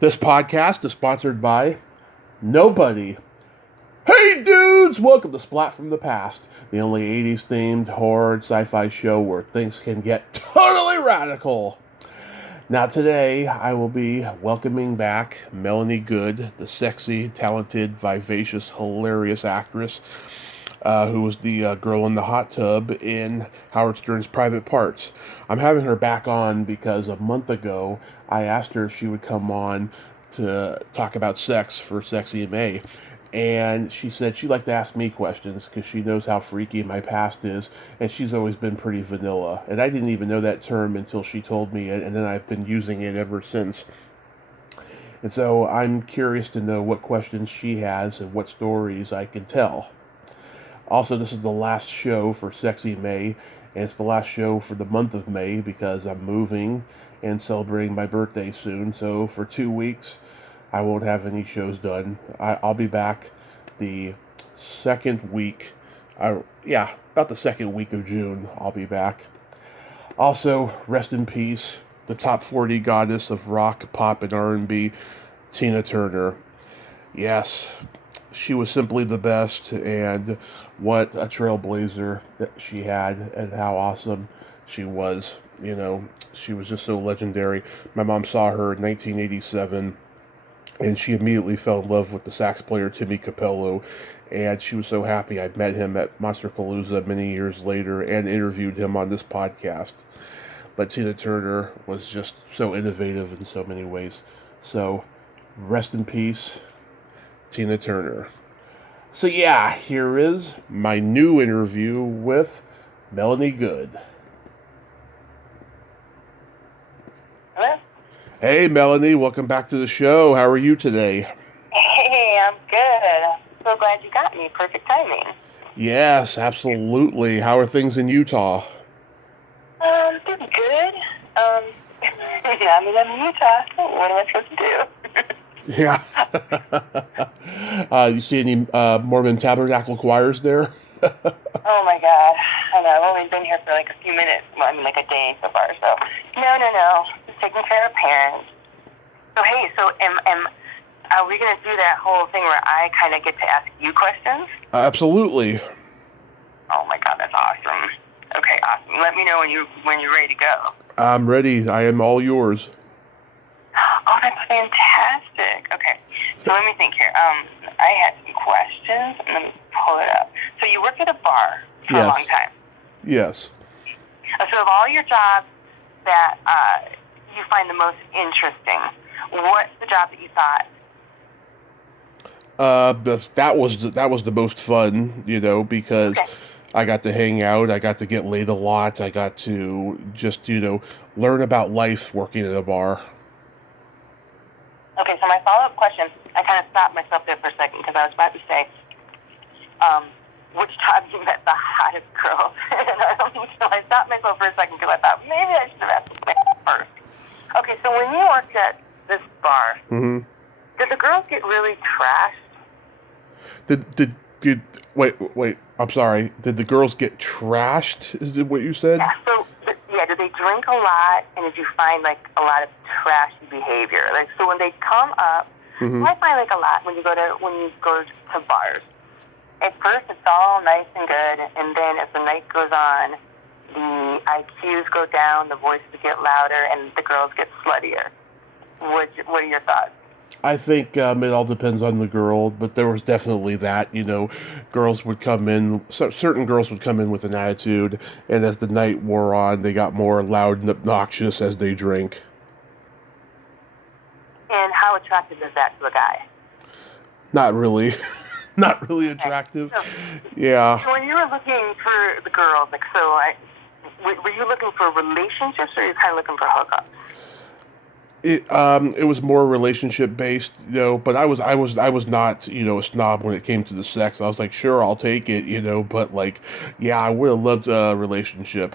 This podcast is sponsored by nobody. Hey dudes! Welcome to Splat from the Past, the only 80s themed horror and sci-fi show where things can get totally radical. Now today I will be welcoming back Melanie Good, the sexy, talented, vivacious, hilarious actress who was the girl in the hot tub in Howard Stern's Private Parts. I'm having her back on because a month ago I asked her if she would come on to talk about sex for Sexy May. And she said she'd like to ask me questions because she knows how freaky my past is, and she's always been pretty vanilla. And I didn't even know that term until she told me it, and then I've been using it ever since. And so I'm curious to know what questions she has and what stories I can tell. Also, this is the last show for Sexy May, and it's the last show for the month of May because I'm moving and celebrating my birthday soon. So for 2 weeks, I won't have any shows done. I'll be back the second week. About the second week of June, I'll be back. Also, rest in peace, the top 40 goddess of rock, pop, and R&B, Tina Turner. Yes, she was simply the best, and what a trailblazer that she had, and how awesome she was. You know, she was just so legendary. My mom saw her in 1987, and she immediately fell in love with the sax player Timmy Capello, and she was so happy I met him at Monsterpalooza many years later and interviewed him on this podcast. But Tina Turner was just so innovative in so many ways. So, rest in peace, Tina Turner. So yeah, here is my new interview with Melanie Good. Hello? Hey Melanie, welcome back to the show. How are you today? Hey, I'm good. I'm so glad you got me. Perfect timing. Yes, absolutely. How are things in Utah? Pretty good. I mean, I'm in Utah. What am I supposed to do? Yeah. You see any Mormon Tabernacle choirs there? Oh my God. I know. I've only been here for like a few minutes. Well, I mean, like a day so far. So, no. Just taking care of parents. So, hey, are we going to do that whole thing where I kind of get to ask you questions? Absolutely. Oh my God, that's awesome. Okay, awesome. Let me know when you're ready to go. I'm ready. I am all yours. Oh, that's fantastic. Okay, so let me think here. I had some questions. Let me pull it up. So you worked at a bar for a long time. Yes. So of all your jobs that you find the most interesting, what's the job that you thought? That was the most fun, because I got to hang out, I got to get laid a lot, I got to just, learn about life working at a bar. Okay, so my follow-up question, I kind of stopped myself there for a second because I was about to say, which job you met the hottest girl? So I stopped myself for a second because I thought maybe I should have asked this first. Okay, so when you worked at this bar, did the girls get really trashed? Wait, I'm sorry. Did the girls get trashed? Is it what you said? Yeah, did they drink a lot, and did you find, like, a lot of trashy behavior? Like, so when they come up, I find, like, a lot when you go to bars. At first, it's all nice and good, and then as the night goes on, the IQs go down, the voices get louder, and the girls get sluttier. What are your thoughts? I think it all depends on the girl, but there was definitely that, girls would come in, certain girls would come in with an attitude, and as the night wore on, they got more loud and obnoxious as they drank. And how attractive is that to a guy? Not really. Not really attractive. So, yeah. So when you were looking for the girls, were you looking for relationships, or were you kind of looking for hookups? It was more relationship based, but I was not, a snob when it came to the sex. I was like, sure, I'll take it, but I would have loved a relationship.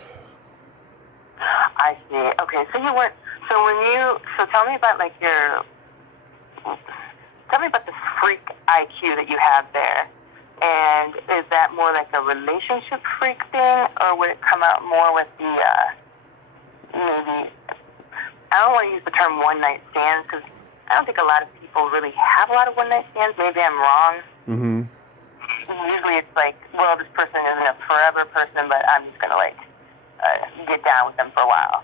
I see. Okay, so you weren't, so tell me about tell me about the freak IQ that you have there. And is that more like a relationship freak thing, or would it come out more with the, maybe, I don't want to use the term one-night stands because I don't think a lot of people really have a lot of one-night stands. Maybe I'm wrong. Mm-hmm. Usually it's like, well, this person isn't a forever person, but I'm just gonna get down with them for a while.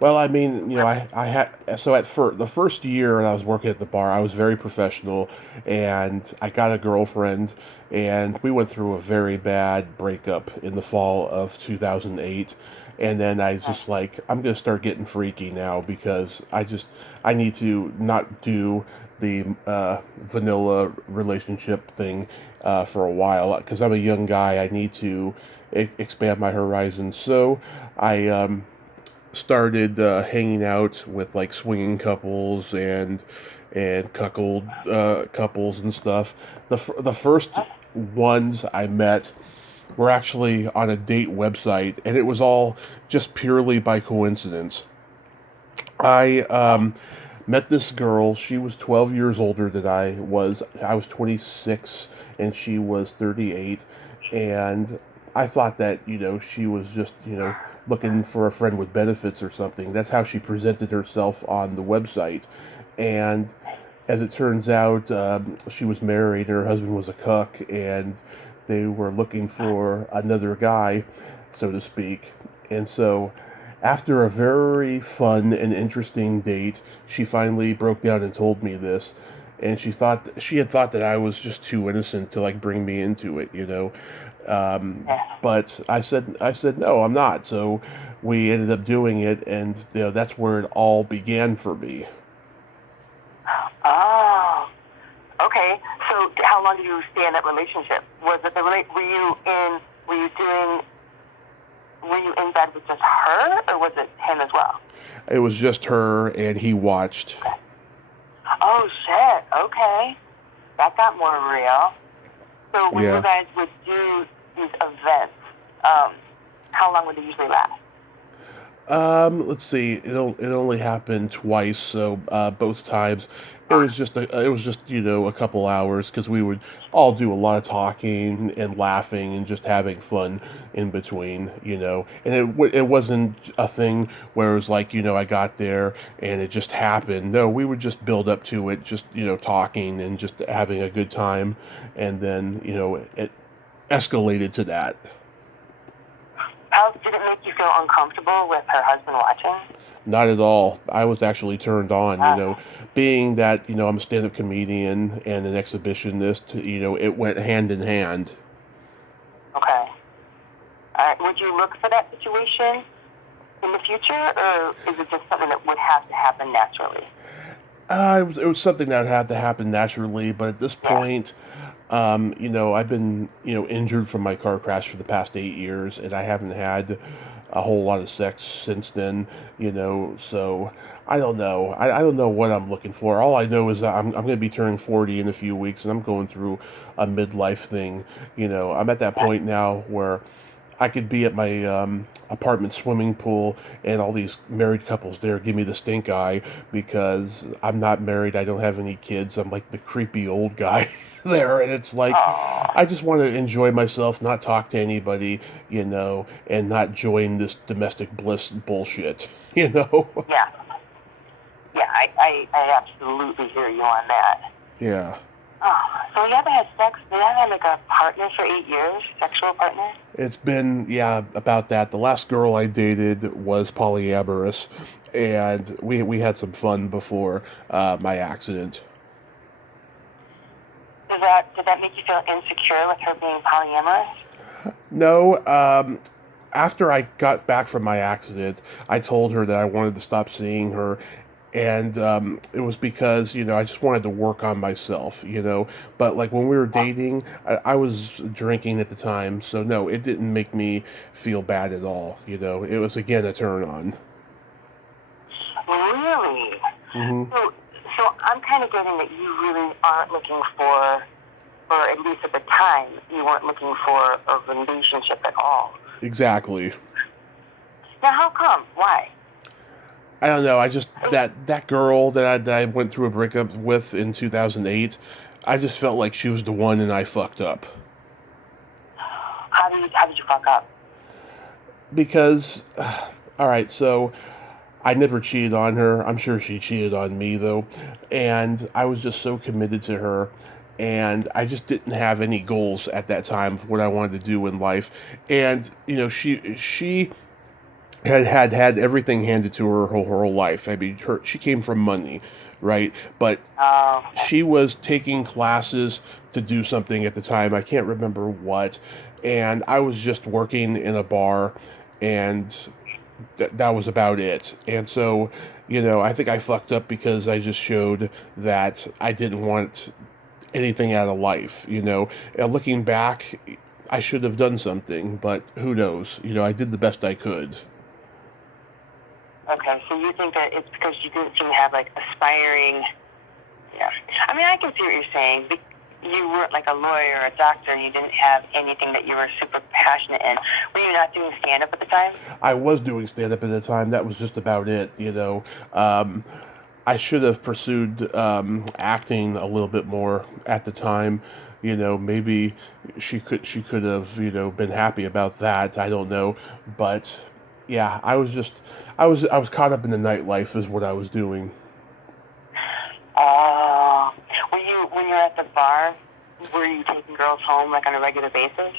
Well, I mean, I had so the first year I was working at the bar, I was very professional, and I got a girlfriend, and we went through a very bad breakup in the fall of 2008, and then I was just like, I'm gonna start getting freaky now because I need to not do the vanilla relationship thing for a while because I'm a young guy. I need to expand my horizons, so I started hanging out with like swinging couples and cuckold couples and stuff. The first ones I met were actually on a date website, and it was all just purely by coincidence. I met this girl. She was 12 years older than I was. I was 26, and she was 38, and I thought that she was just looking for a friend with benefits or something. That's how she presented herself on the website. And as it turns out, she was married and her husband was a cuck, and they were looking for another guy, so to speak. And so, after a very fun and interesting date, she finally broke down and told me this. And she had thought that I was just too innocent to like bring me into it. But I said no, I'm not. So we ended up doing it, and that's where it all began for me. Oh, okay. So how long did you stay in that relationship? Was it were you in bed with just her, or was it him as well? It was just her, and he watched. Okay. Oh shit. Okay, that got more real. So when Yeah. you guys would do these events, how long would they usually last? Let's see. It only happened twice, so both times it was just a couple hours because we would all do a lot of talking and laughing and just having fun in between. And it wasn't a thing where it was like I got there and it just happened. No, we would just build up to it, just talking and just having a good time, and then it escalated to that. How did it make you feel uncomfortable with her husband watching? Not at all. I was actually turned on, Uh, being that, I'm a stand-up comedian and an exhibitionist, it went hand in hand. okay. All right. Would you look for that situation in the future, or is it just something that would have to happen naturally? It was something that had to happen naturally, but at this Yeah. point, I've been, injured from my car crash for the past 8 years, and I haven't had a whole lot of sex since then. So I don't know. I don't know what I'm looking for. All I know is that I'm going to be turning 40 in a few weeks, and I'm going through a midlife thing. I'm at that point now where I could be at my apartment swimming pool and all these married couples there give me the stink eye because I'm not married. I don't have any kids. I'm like the creepy old guy there. And it's like, Oh, I just want to enjoy myself, not talk to anybody, and not join this domestic bliss bullshit, you know? yeah. Yeah, I absolutely hear you on that. Yeah. Oh, so you haven't had sex? You haven't had like a partner for 8 years, sexual partner? It's been, yeah, about that. The last girl I dated was polyamorous, and we had some fun before my accident. Did that make you feel insecure with her being polyamorous? No, after I got back from my accident, I told her that I wanted to stop seeing her, and it was because I just wanted to work on myself. But like when we were dating, I was drinking at the time, so no, it didn't make me feel bad at all. It was again a turn on. Really? Hmm. So I'm kind of getting that you really aren't looking for, or at least at the time, you weren't looking for a relationship at all. Exactly. Now, how come? Why? I don't know. I just that girl that I went through a breakup with in 2008. I just felt like she was the one, and I fucked up How did you fuck up? because, all right, so I never cheated on her. I'm sure she cheated on me though, and I was just so committed to her, and I just didn't have any goals at that time of what I wanted to do in life. And she had everything handed to her whole life. I mean, she came from money, right? But Oh, okay. she was taking classes to do something at the time. I can't remember what, and I was just working in a bar, and that was about it. And so, I think I fucked up because I just showed that I didn't want anything out of life. And looking back, I should have done something, but who knows? I did the best I could. Okay, so you think that it's because you didn't seem to have like aspiring. Yeah, I mean, I can see what you're saying. You weren't like a lawyer or a doctor. You didn't have anything that you were super passionate in. Were you not doing stand up at the time? I was doing stand up at the time. That was just about it. I should have pursued acting a little bit more at the time. Maybe she could have been happy about that. I don't know, but yeah, I was caught up in the nightlife is what I was doing. Uh, when you were at the bar, were you taking girls home like on a regular basis?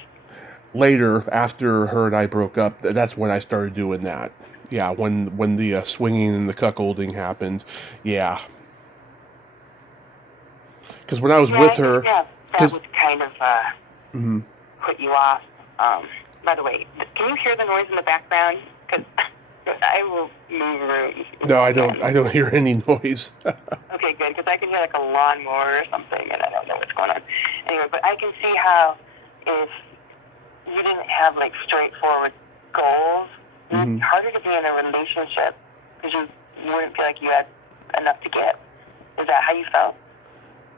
Later, after her and I broke up, that's when I started doing that. Yeah, when the swinging and the cuckolding happened. Yeah, because when I was Yeah, with I think her, that because would kind of put you off. By the way, can you hear the noise in the background? Because I will move rooms. no, I don't hear any noise. Okay, good, because I can hear like a lawnmower or something, and I don't know what's going on. Anyway, but I can see how if you didn't have like straightforward goals, it's harder to be in a relationship because you wouldn't feel like you had enough to give. Is that how you felt?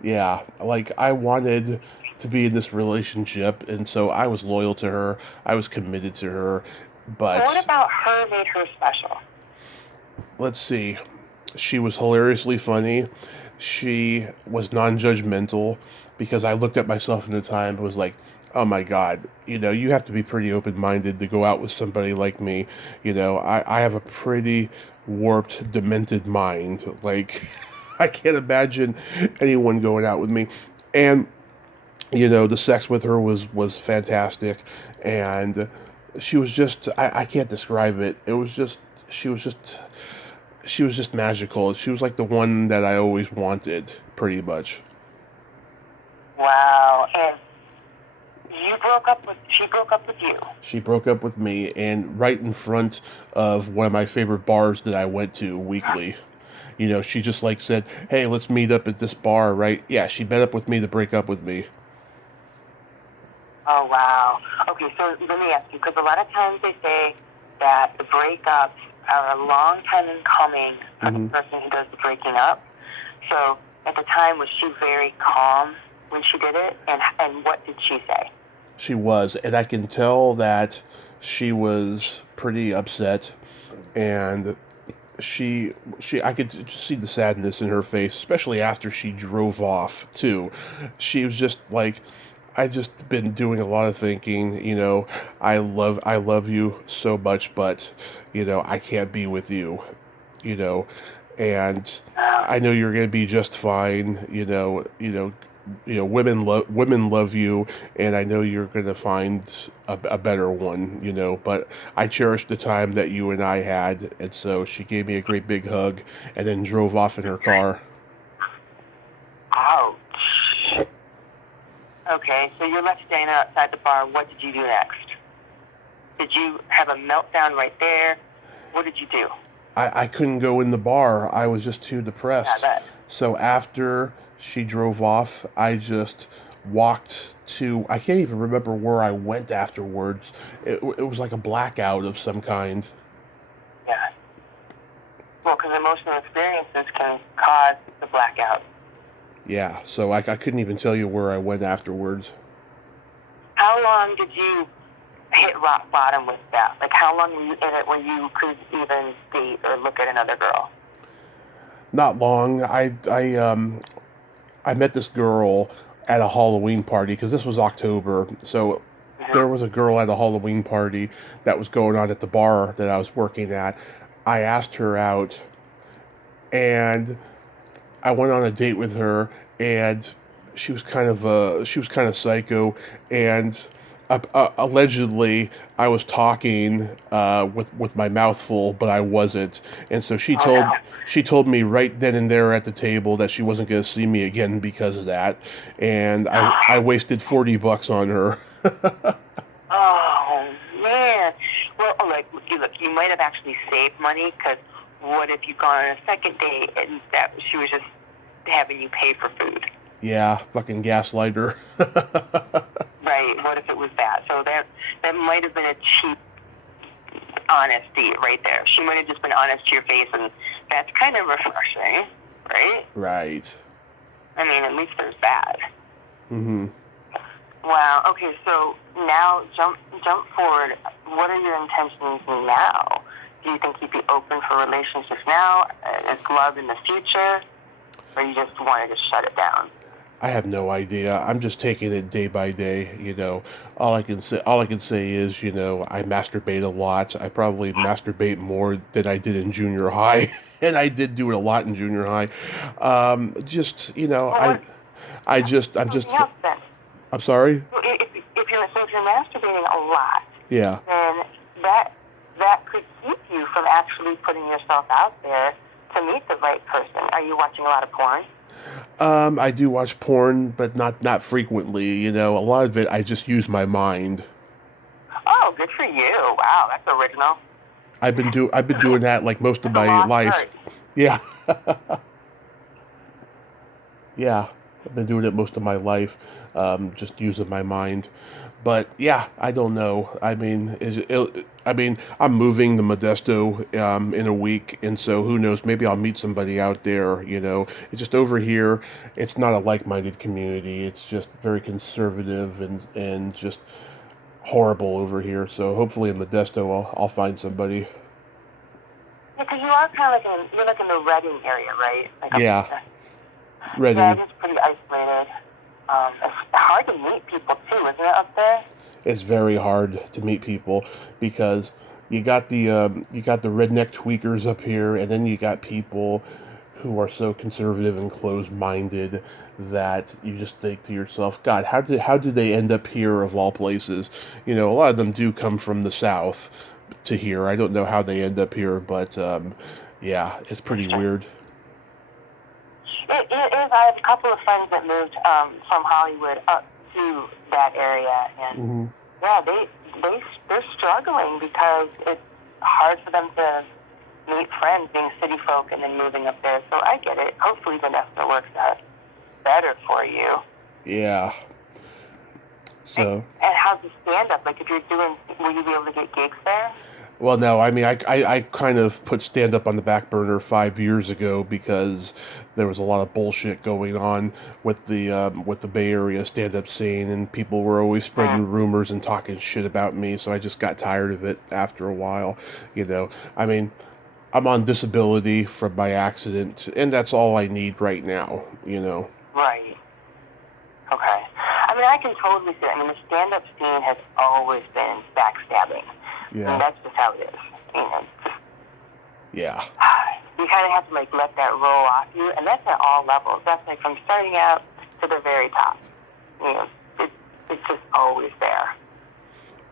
Yeah, like I wanted to be in this relationship, and so I was loyal to her. I was committed to her, What but about her made her special? let's see. She was hilariously funny. She was non-judgmental because I looked at myself in the time and was like, "Oh my God, you have to be pretty open-minded to go out with somebody like me." I have a pretty warped, demented mind. Like, I can't imagine anyone going out with me. And the sex with her was fantastic, and she was just I can't describe it. It was just she was just magical. She was like the one that I always wanted, pretty much. Wow. And she broke up with you. She broke up with me, and right in front of one of my favorite bars that I went to weekly. She just like said, "Hey, let's meet up at this bar," right? Yeah, she met up with me to break up with me. Oh, wow. Okay, so let me ask you, because a lot of times they say that the breakups are a long time in coming for the person who does the breaking up. So at the time, was she very calm when she did it? And what did she say? She was, and I can tell that she was pretty upset, and she I could just see the sadness in her face, especially after she drove off too. She was just like, I just been doing a lot of thinking, I love you so much, but I can't be with you, you know and I know you're going to be just fine. Women love you, and I know you're going to find a better one. But I cherish the time that you and I had, and so she gave me a great big hug, and then drove off in her car. Ouch. Okay, so you're left standing outside the bar. What did you do next? Did you have a meltdown right there? What did you do? I couldn't go in the bar. I was just too I depressed. bet. So after she drove off, I just walked to, I can't even remember where I went afterwards. It was like a blackout of some kind. Yeah. Well, because emotional experiences can cause the blackout. Yeah, so I couldn't even tell you where I went afterwards. How long did you hit rock bottom with that? Like, how long were you in it when you could even date or look at another girl? Not long. I met this girl at a Halloween party because this was October. So there was a girl at a Halloween party that was going on at the bar that I was working at. I asked her out, and I went on a date with her, and she was kind of psycho, and allegedly I was talking with my mouth full, but I wasn't, and so Oh no. she told me right then and there at the table that she wasn't going to see me again because of that, and I wasted $40 on her. Oh man. Well, like look, you might have actually saved money because what if you gone on a second date and that she was just having you pay for food? Yeah, fucking gaslighter. Right. What if it was that? So that might have been a cheap honesty right there. She might have just been honest to your face, and that's kind of refreshing, right? Right. I mean, at least there's that. Mm-hmm. Wow. Okay. So now jump forward. What are your intentions now? Do you think you'd be open for relationships now? Is love in the future, or you just want to just shut it down? I have no idea. I'm just taking it day by day. All I can say is, I masturbate a lot. I probably masturbate more than I did in junior high, and I did do it a lot in junior high. Just, Well, I'm just. else then? I'm sorry. If you're masturbating a lot, Yeah. then that could keep you from actually putting yourself out there to meet the right person. Are you watching a lot of porn? I do watch porn, but not frequently. A lot of it I just use my mind. Oh, good for you! Wow, that's original. I've been doing that like most of That's a my lost life. art. Yeah. Yeah, I've been doing it most of my life, just using my mind. But yeah, I don't know. I mean, I'm moving to Modesto in a week, and so who knows? Maybe I'll meet somebody out there. It's just over here. It's not a like-minded community. It's just very conservative and just horrible over here. So hopefully in Modesto, I'll find somebody. Yeah, because you are kind of you're like in the Reading area, right? Like Yeah, yeah, Reading. it's pretty isolated. It's hard to meet people too, isn't it, up there? It's very hard to meet people because you got the redneck tweakers up here, and then you got people who are so conservative and closed-minded that you just think to yourself, God, how did they end up here of all places? A lot of them do come from the South to here. I don't know how they end up here, but yeah, it's pretty weird. It is. I have a couple of friends that moved from Hollywood up to that area, and Hmm. yeah, they're struggling because it's hard for them to meet friends, being city folk, and then moving up there. So I get it. Hopefully, Vanessa works out better for you. Yeah. So. And how's the stand up? Like, if you're doing, will you be able to get gigs there? Well, no, I mean, I kind of put stand up on the back burner 5 years ago because there was a lot of bullshit going on with the Bay Area stand up scene, and people were always spreading rumors and talking shit about me. So I just got tired of it after a while. I mean, I'm on disability from my accident, and that's all I need right now. Right. Okay. I mean, I can totally see it. I mean, the stand up scene has always been backstabbing. Yeah. And that's just how it is. Yeah. You kind of have to let that roll off you, and that's at all levels. That's from starting out to the very top. It's just always there.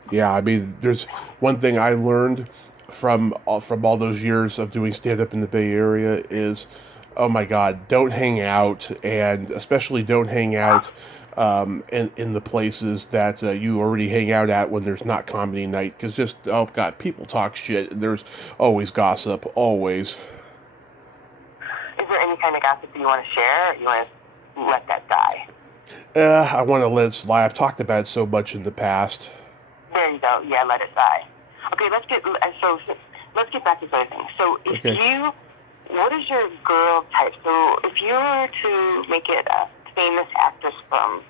Yeah, I mean, there's one thing I learned from all those years of doing stand up in the Bay Area is, oh my God, don't hang out, and especially don't hang out in the places that you already hang out at when there's not comedy night, because just, oh God, people talk shit. There's always gossip, always. Is there any kind of gossip you want to share, or you want to let that die? I want to let it slide. I've talked about it so much in the past. There you go. Yeah, let it die. Okay, let's get back to the other thing. So what is your girl type? So if you were to make it a famous actress from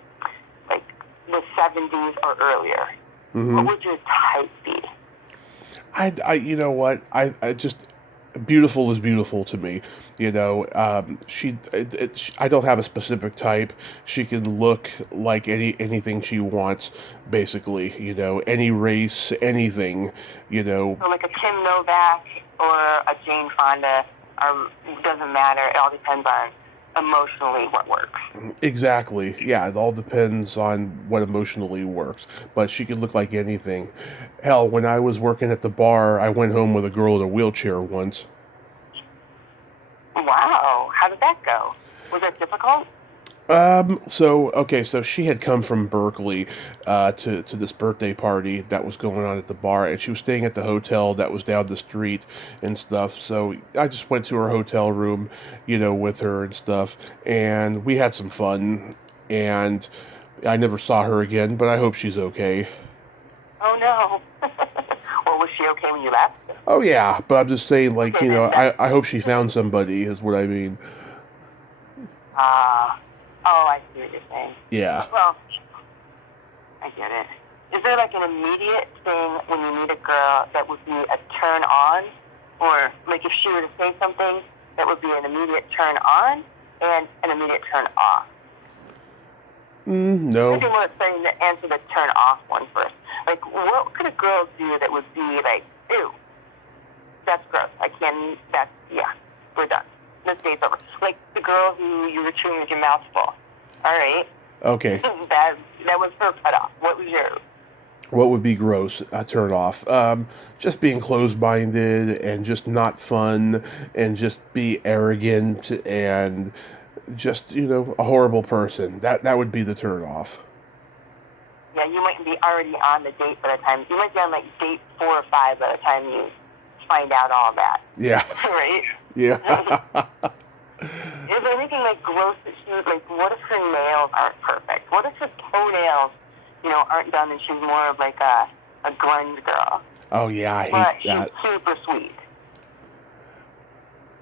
like the 70s or earlier, what would your type be? You know what? I just, beautiful is beautiful to me. I don't have a specific type. She can look like anything she wants, basically. Any race, anything. So like a Kim Novak or a Jane Fonda, doesn't matter. It all depends on emotionally what works. Exactly. Yeah, it all depends on what emotionally works. But she could look like anything. Hell, when I was working at the bar, I went home with a girl in a wheelchair once. Wow. How did that go? Was that difficult? So she had come from Berkeley, to this birthday party that was going on at the bar, and she was staying at the hotel that was down the street and stuff. So I just went to her hotel room, with her and stuff, and we had some fun, and I never saw her again, but I hope she's okay. Oh, no. Well, was she okay when you left? Oh yeah, but I'm just saying, like, Okay, then I hope she found somebody, is what I mean. I see what you're saying. Yeah. Well, I get it. Is there like an immediate thing when you meet a girl that would be a turn on? Or like if she were to say something that would be an immediate turn on and an immediate turn off? No. Maybe we're starting to answer the turn off one first. Like, what could a girl do that would be like, ew, that's gross. We're done. This date's over. Like the girl who you were chewing with your mouth full. All right. Okay. that was her cutoff. What was yours? What would be gross? Turn off. Just being closed-minded and just not fun and just be arrogant and just, a horrible person. That would be the turn off. Yeah, you might be already on the date by the time. You might be on like date 4 or 5 by the time you find out all that. Yeah. Right? Yeah. Is there anything like gross that she like? What if her nails aren't perfect? What if her toenails, aren't done and she's more of like a grunge girl? Oh yeah, I hate but that. She's super sweet.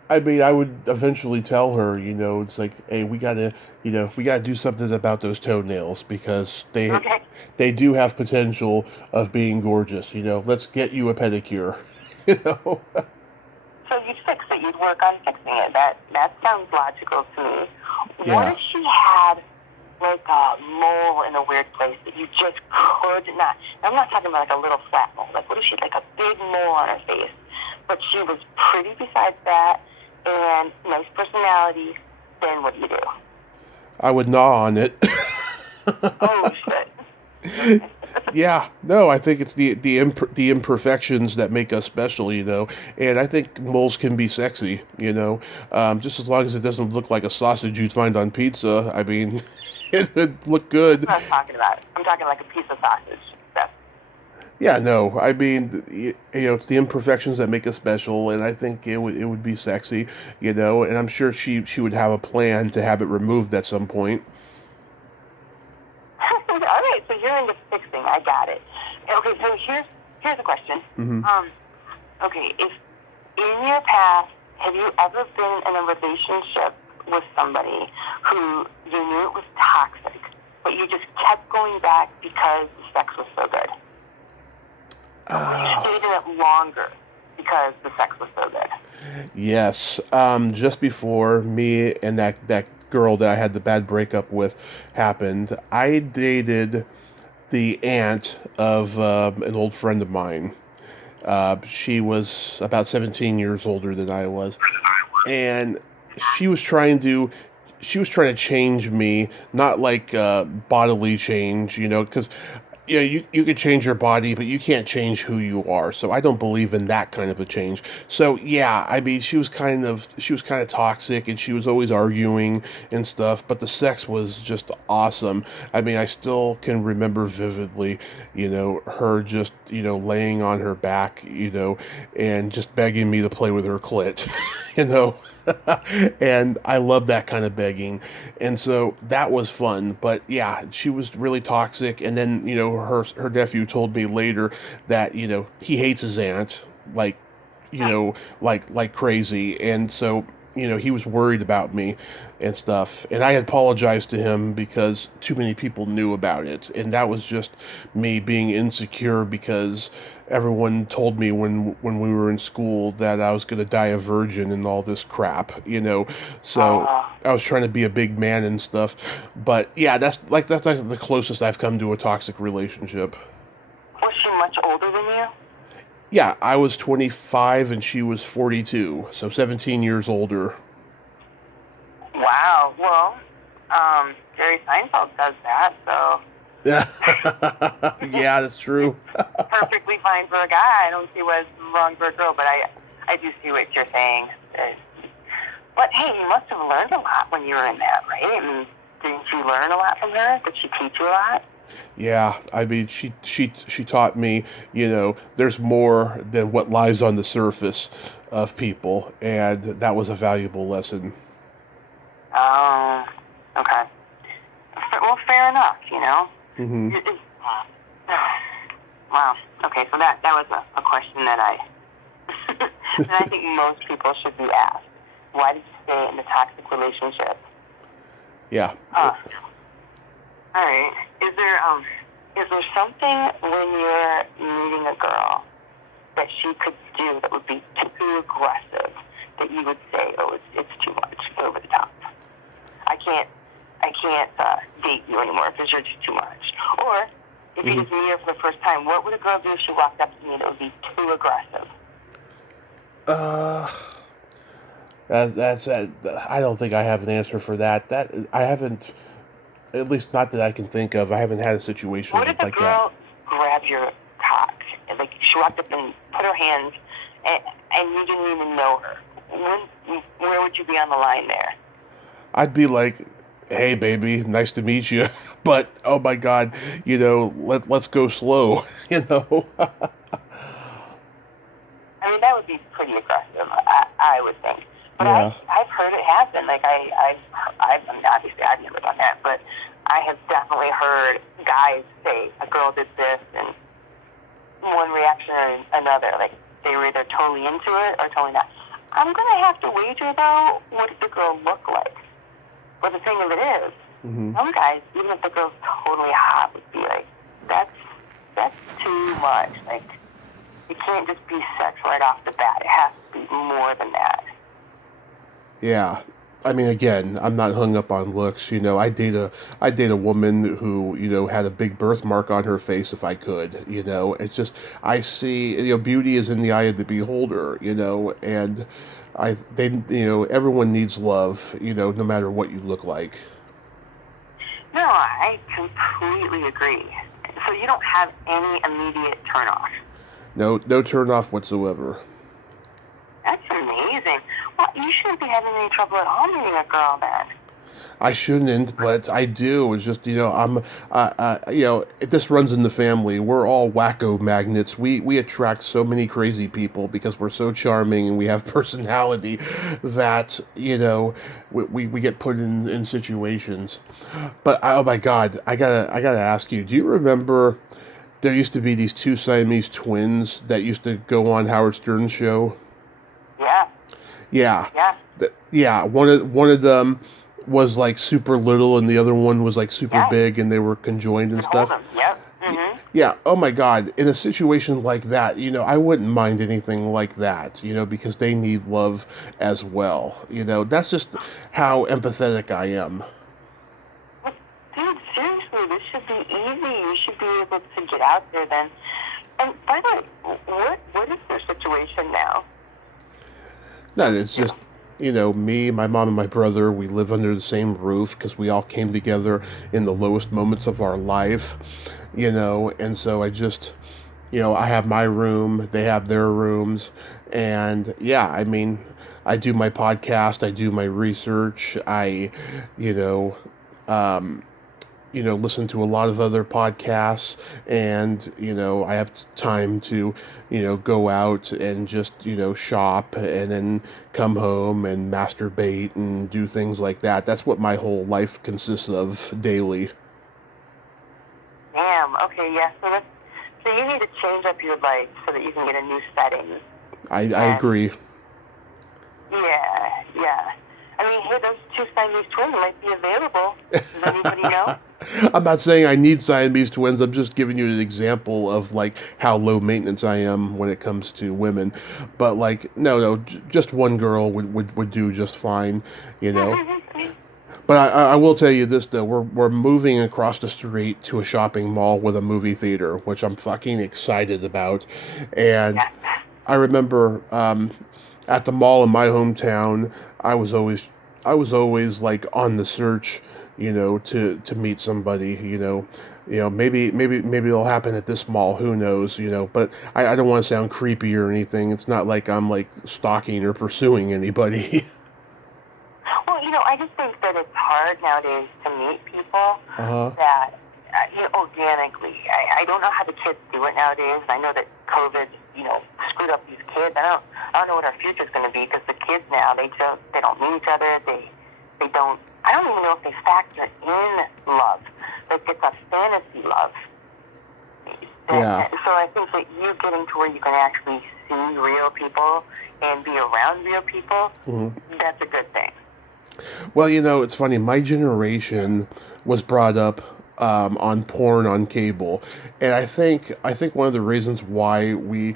I mean, I would eventually tell her, it's like, hey, we gotta do something about those toenails because they do have potential of being gorgeous. Let's get you a pedicure. So you'd fix it. You'd work on fixing it. That sounds logical to me. Yeah. What if she had like a mole in a weird place that you just could not? I'm not talking about like a little flat mole. Like what if she had like a big mole on her face, but she was pretty besides that and nice personality? Then what do you do? I would gnaw on it. Oh shit. Yeah, no, I think it's the imperfections that make us special, and I think moles can be sexy, just as long as it doesn't look like a sausage you'd find on pizza. I mean, it would look good. I'm not talking about it. I'm talking like a piece of sausage. Yeah, no, I mean, it's the imperfections that make us special, and I think it would be sexy, and I'm sure she would have a plan to have it removed at some point. All right, so you're into fixing. I got it. Okay, so here's a question. Mm-hmm. Okay, if in your past, have you ever been in a relationship with somebody who you knew it was toxic, but you just kept going back because the sex was so good? You stayed in it longer because the sex was so good. Yes. Just before me and that girl that I had the bad breakup with happened, I dated the aunt of an old friend of mine. She was about 17 years older than I was, and she was trying to change me, not like bodily change, because you can change your body, but you can't change who you are. So I don't believe in that kind of a change. So yeah, I mean, she was kind of toxic, and she was always arguing and stuff. But the sex was just awesome. I mean, I still can remember vividly, her just laying on her back, and just begging me to play with her clit, and I love that kind of begging, and so that was fun. But yeah, she was really toxic, and then her nephew told me later that he hates his aunt like like crazy, and so he was worried about me and stuff, and I had apologized to him because too many people knew about it, and that was just me being insecure because everyone told me when we were in school that I was going to die a virgin and all this crap, so I was trying to be a big man and stuff. But yeah, that's like the closest I've come to a toxic relationship. Was she much older than you? Yeah, I was 25 and she was 42, so 17 years older. Wow. Well, Jerry Seinfeld does that, so. Yeah, yeah, that's true. Perfectly fine for a guy. I don't see what's wrong for a girl, but I do see what you're saying. But hey, you must have learned a lot when you were in that, right? I mean, didn't you learn a lot from her? Did she teach you a lot? Yeah, I mean, she taught me, there's more than what lies on the surface of people, and that was a valuable lesson. Oh, okay. Well, fair enough, Hmm. Wow. Okay, so that was a question that that I think most people should be asked. Why did you stay in the toxic relationship? Yeah. All right. Is there something when you're meeting a girl that she could do that would be too aggressive that you would say, oh, it's too much, over the top? I can't date you anymore because you're just too much. Or if you just meet her for the first time, what would a girl do if she walked up to me and it would be too aggressive? Uh, that's I don't think I have an answer for that. That I haven't, at least not that I can think of. I haven't had a situation What if a like that. girl grabbed your cock and like she walked up and put her hands and you didn't even know her? Where would you be on the line there? I'd be like, "Hey, baby, nice to meet you," but oh my God, let's go slow, I mean, that would be pretty aggressive, I would think. But Yeah. I've heard it happen. Like, I mean, obviously I've never done that, but I have definitely heard guys say a girl did this and one reaction or another. Like, they were either totally into it or totally not. I'm going to have to wager, though, what did the girl look like? But the thing of it is, some guys, even if the girl's totally hot, would be like, that's too much. Like, it can't just be sex right off the bat. It has to be more than that. Yeah. I mean, again, I'm not hung up on looks. I date a woman who, had a big birthmark on her face if I could. It's just I see, beauty is in the eye of the beholder. And everyone needs love. No matter what you look like. No, I completely agree. So you don't have any immediate turnoff. No turn off whatsoever. That's amazing. Well, you shouldn't be having any trouble at all meeting a girl then. I shouldn't, but I do. It's just, this runs in the family. We're all wacko magnets. We attract so many crazy people because we're so charming and we have personality that, we get put in situations. But oh my God, I gotta ask you, do you remember there used to be these two Siamese twins that used to go on Howard Stern's show? Yeah. Yeah. Yeah. Yeah, one of them was like super little and the other one was like super big and they were conjoined and stuff. Hold them. Yep. Mm-hmm. Yeah, oh my God, in a situation like that, I wouldn't mind anything like that, because they need love as well. That's just how empathetic I am. Well, dude, seriously, this should be easy. You should be able to get out there then. And by the way, what is their situation now? No, it's just, me, my mom, and my brother, we live under the same roof because we all came together in the lowest moments of our life, and so I just, I have my room, they have their rooms, and yeah, I mean, I do my podcast, I do my research, I, listen to a lot of other podcasts, and I have time to go out and just shop and then come home and masturbate and do things like that. That's what my whole life consists of daily. Damn. Okay. Yeah. So you need to change up your life so that you can get a new setting. I agree. Yeah. Yeah. I mean, hey, those two Siamese twins might be available. Does anybody know? I'm not saying I need Siamese twins. I'm just giving you an example of like how low maintenance I am when it comes to women. But like, no, just one girl would do just fine, But I will tell you this though, we're moving across the street to a shopping mall with a movie theater, which I'm fucking excited about, and Yeah. I remember at the mall in my hometown, I was always I was always like on the search, to meet somebody, maybe it'll happen at this mall, who knows, but I don't want to sound creepy or anything. It's not like I'm like stalking or pursuing anybody. Well, I just think that it's hard nowadays to meet people Uh-huh. that, organically. I don't know how the kids do it nowadays. I know that COVID, screwed up these kids. I don't know what our future's going to be because the kids now, they don't meet each other. They don't. I don't even know if they factor in love. Like it's a fantasy love. Yeah. So I think that you getting to where you can actually see real people and be around real people, that's a good thing. Well, it's funny. My generation was brought up on porn on cable, and I think one of the reasons why we,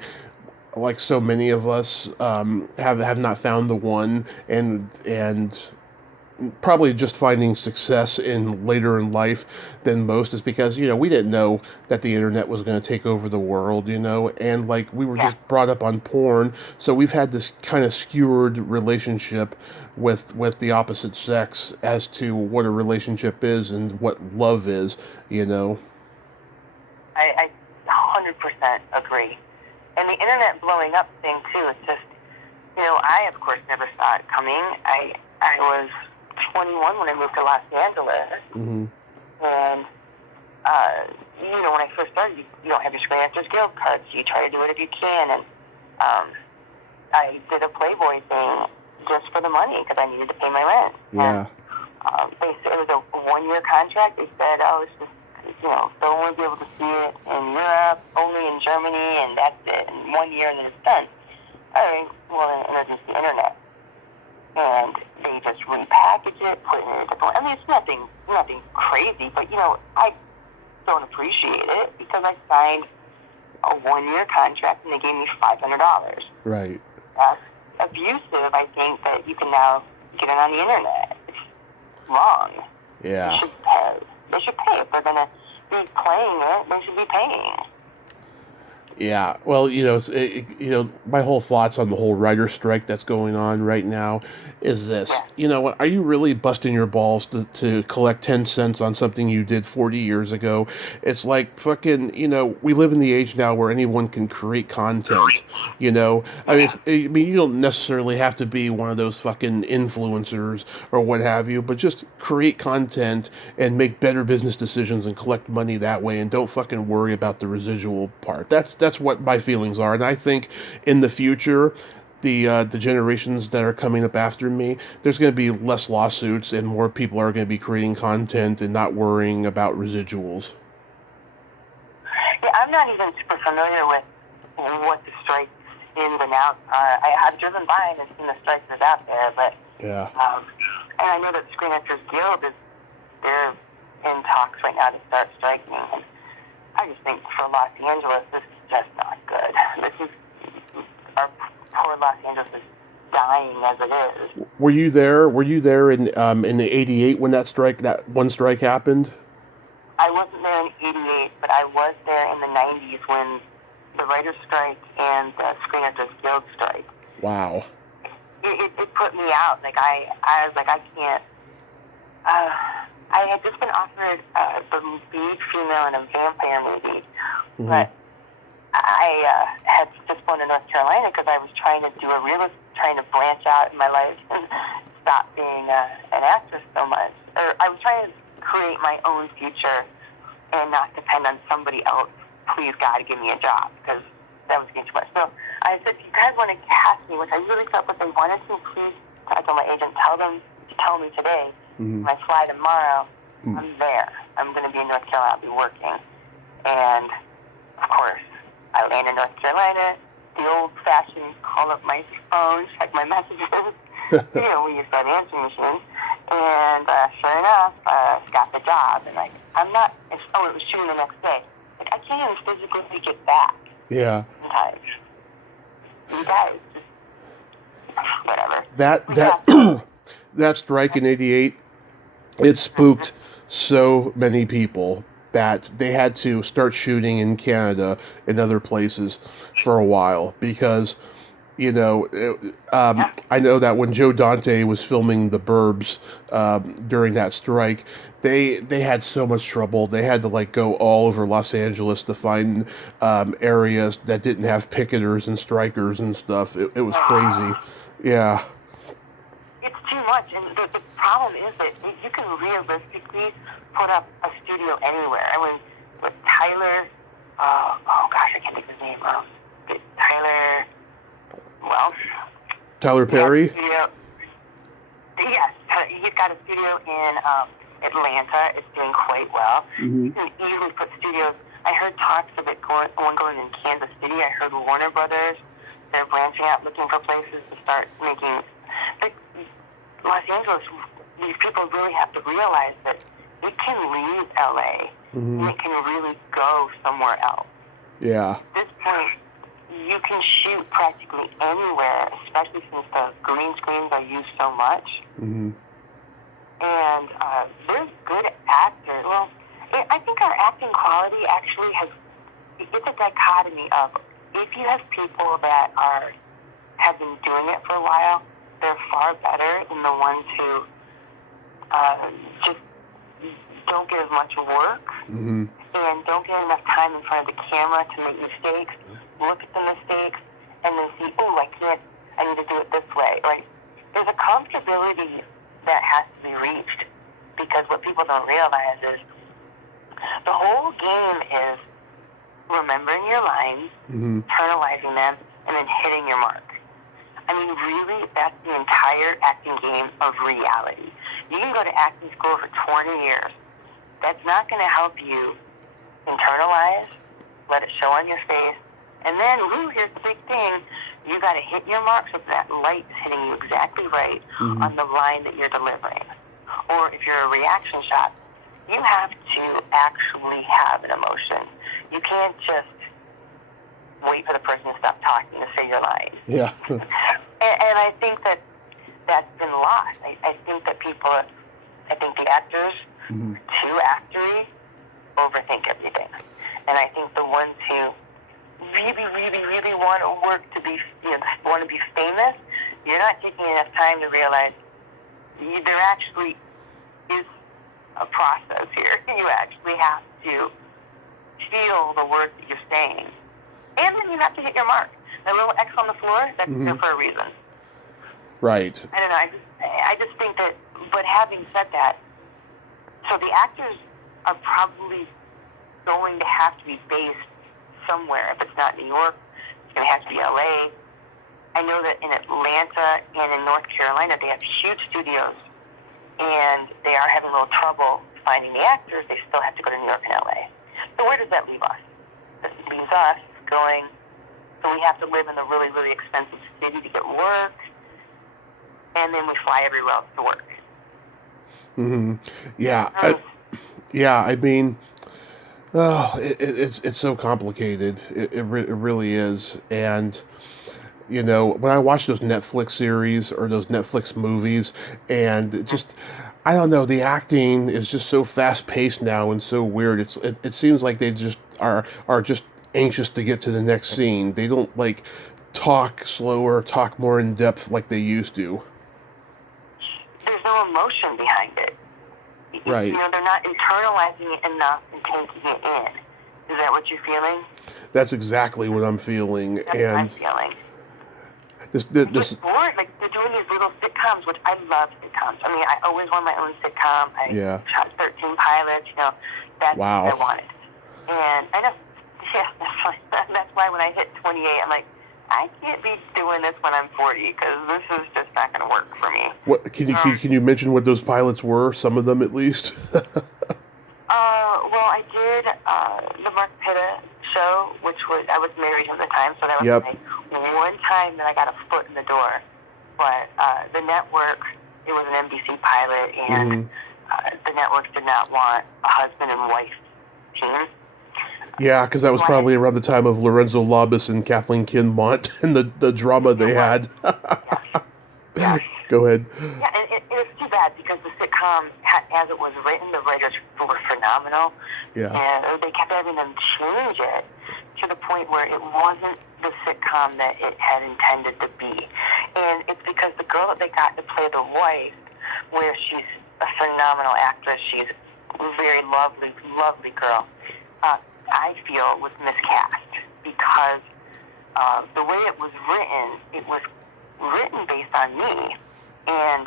like so many of us, have not found the one, and probably just finding success in later in life than most, is because we didn't know that the internet was going to take over the world, and like we were Yeah. just brought up on porn, so we've had this kind of skewered relationship with the opposite sex as to what a relationship is and what love is, I 100% agree. And the internet blowing up thing too. It's just, I of course never saw it coming. I was 21 when I moved to Los Angeles, and when I first started, you don't have your Screen Actors Guild cards. You try to do it if you can, and I did a Playboy thing just for the money because I needed to pay my rent. Yeah. And they said it was a 1-year contract. They said, it's just, they'll only be able to see it in Europe, only in Germany, and that's it. And 1 year and then it's done. All right, well, then introduce the internet. And they just repackage it, put it in a different. I mean, it's nothing crazy, but I don't appreciate it because I signed a 1-year contract and they gave me $500. Right. That's abusive. I think that you can now get it on the internet. It's wrong. Yeah. They should pay. They should pay. If they're gonna be playing it, they should be paying. Yeah, well, my whole thoughts on the whole writer strike that's going on right now is this. Yeah. You know what? Are you really busting your balls to collect 10 cents on something you did 40 years ago? It's like fucking, we live in the age now where anyone can create content, I mean, you don't necessarily have to be one of those fucking influencers or what have you, but just create content and make better business decisions and collect money that way, and don't fucking worry about the residual part. That's what my feelings are, and I think in the future, the generations that are coming up after me, there's going to be less lawsuits and more people are going to be creating content and not worrying about residuals. Yeah, I'm not even super familiar with what the strikes ins and outs are. I've driven by and seen the strikes that's out there, but Yeah. and I know that the Screen Actors Guild they're in talks right now to start striking. And I just think for Los Angeles, this is just not good. This is our poor Los Angeles is dying as it is. Were you there? Were you there in the '88 when that one strike happened? I wasn't there in '88, but I was there in the '90s when the writer's strike and the Screen Actors Guild strike. Wow. It put me out. Like I was like, I can't. I had just been offered the lead female in a vampire movie, but I had just flown to North Carolina because I was trying to trying to branch out in my life and stop being an actress so much. Or I was trying to create my own future and not depend on somebody else. Please, God, give me a job, because that was getting too much. So I said, if you guys want to cast me, which I really felt that they wanted to, please, I told my agent, tell them to tell me today. When I fly tomorrow, I'm there. I'm going to be in North Carolina. I'll be working. And, of course, I land in North Carolina, the old-fashioned call up my phone, check my messages. We used that answering machine. And sure enough, got the job. And, it was shooting the next day. Like, I can't even physically get back. Yeah. Sometimes. You guys, just, whatever. That strike in '88, it spooked so many people. that they had to start shooting in Canada and other places for a while because, I know that when Joe Dante was filming The Burbs during that strike, they had so much trouble. They had to go all over Los Angeles to find areas that didn't have picketers and strikers and stuff. It was crazy. Yeah. It's too much, and the problem is that you can realistically put up a studio anywhere. I mean, with Tyler, oh gosh, I can't think of his name. Tyler Welsh. Tyler Perry? Yes, he's got a studio in Atlanta. It's doing quite well. You can easily put studios. I heard talks of it going in Kansas City. I heard Warner Brothers, they're branching out, looking for places to start making. Los Angeles, these people really have to realize that it can leave LA and it can really go somewhere else. Yeah. At this point, you can shoot practically anywhere, especially since the green screens are used so much. And there's good actors. Well, I think our acting quality actually it's a dichotomy of, if you have people that have been doing it for a while, they're far better than the ones who just don't get as much work and don't get enough time in front of the camera to make mistakes, look at the mistakes, and then see, I need to do it this way. Right? There's a comfortability that has to be reached, because what people don't realize is the whole game is remembering your lines, internalizing them, and then hitting your mark. I mean, really, that's the entire acting game of reality. You can go to acting school for 20 years. That's not going to help you internalize, let it show on your face, and then, here's the big thing. You got to hit your mark so that light's hitting you exactly right on the line that you're delivering. Or if you're a reaction shot, you have to actually have an emotion. You can't just wait for the person to stop talking to say your line. Yeah. and I think that's been lost. I think that the actors, too actory, overthink everything. And I think the ones who really, really, really want to work to be, want to be famous, you're not taking enough time to realize there actually is a process here. You actually have to feel the words that you're saying. And then you have to hit your mark. The little X on the floor, that's there for a reason. Right. I don't know. I just think that, but having said that, so the actors are probably going to have to be based somewhere. If it's not New York, it's going to have to be LA. I know that in Atlanta and in North Carolina, they have huge studios, and they are having a little trouble finding the actors. They still have to go to New York and LA. So where does that leave us? This leaves us going, so we have to live in a really, really expensive city to get work, and then we fly everywhere else to work. Yeah. I mean, it's so complicated. It really is. And, when I watch those Netflix series or those Netflix movies, and I don't know, the acting is just so fast paced now and so weird. It seems like they just are just anxious to get to the next scene. They don't talk slower, talk more in depth like they used to. There's no emotion behind it. Right. They're not internalizing it enough and taking it in. Is that what you're feeling? That's exactly what I'm feeling. That's what I'm feeling. This get bored. They're doing these little sitcoms, which I love sitcoms. I mean, I always want my own sitcom. I shot 13 pilots. That's what I wanted. And I know, that's why when I hit 28, I'm like, I can't be doing this when I'm 40, because this is just not going to work for me. What can you mention what those pilots were? Some of them, at least. Well, I did the Mark Pitta show, which I was married at the time, so that was my one time that I got a foot in the door. But the network, it was an NBC pilot, and the network did not want a husband and wife team. Yeah, because that was probably around the time of Lorenzo Labus and Kathleen Kinmont and the drama they had. Yes. Go ahead. Yeah, and it's too bad. bad because the sitcom, as it was written, the writers were phenomenal. Yeah. And they kept having them change it to the point where it wasn't the sitcom that it had intended to be. And it's because the girl that they got to play the wife, where she's a phenomenal actress, she's a very lovely, lovely girl, I feel was miscast because the way it was written based on me. And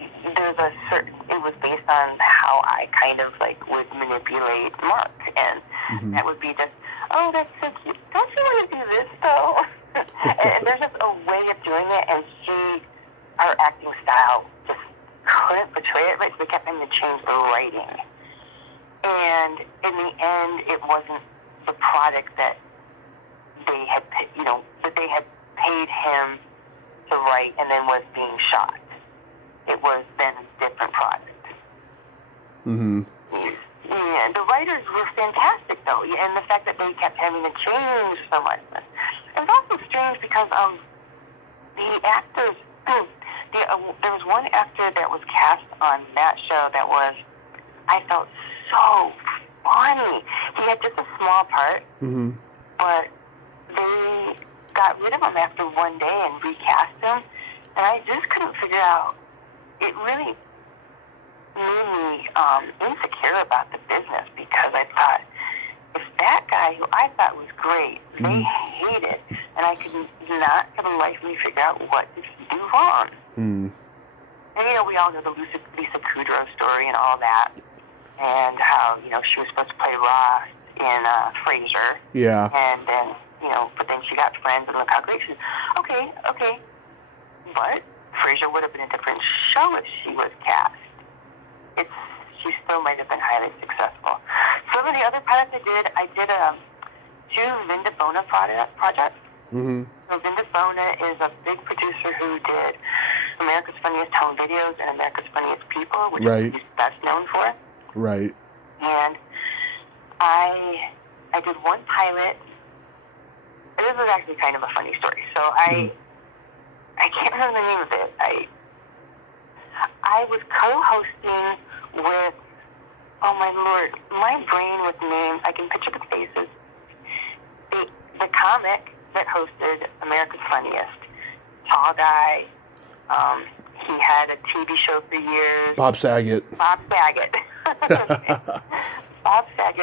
it was based on how I kind of like would manipulate Mark, and that would be just, oh, that's so cute. Don't you want to do this though? and there's just a way of doing it, and her acting style just couldn't portray it right, so they kept having to change the writing. And in the end, it wasn't the product that they had, that they had paid him to write and then was being shot. It was then a different product. Mm-hmm. Yeah, the writers were fantastic, though, and the fact that they kept having to change so much. It was also strange because the actors, there was one actor that was cast on that show that was, I felt, so funny. He had just a small part, but they got rid of him after one day and recast him, and I just couldn't figure out. It really made me insecure about the business because I thought, if that guy, who I thought was great, they hated, and I could not for the life of me figure out what did he do wrong. And we all know the Lisa Kudrow story and all that, and how she was supposed to play Ross in Frasier. Yeah. And then but then she got Friends and look how great she was. Okay, but Frasier would have been a different show if she was cast. She still might have been highly successful. Some of the other products I did 2 Vinda Bona projects. So Vinda Bona is a big producer who did America's Funniest Home Videos and America's Funniest People, which he's best known for. Right. And I did one pilot. This is actually kind of a funny story. So I can't remember the name of it. I was co-hosting with, oh my lord, my brain with names. I can picture the faces. The comic that hosted America's Funniest, tall guy. He had a TV show for years. Bob Saget. Bob Saget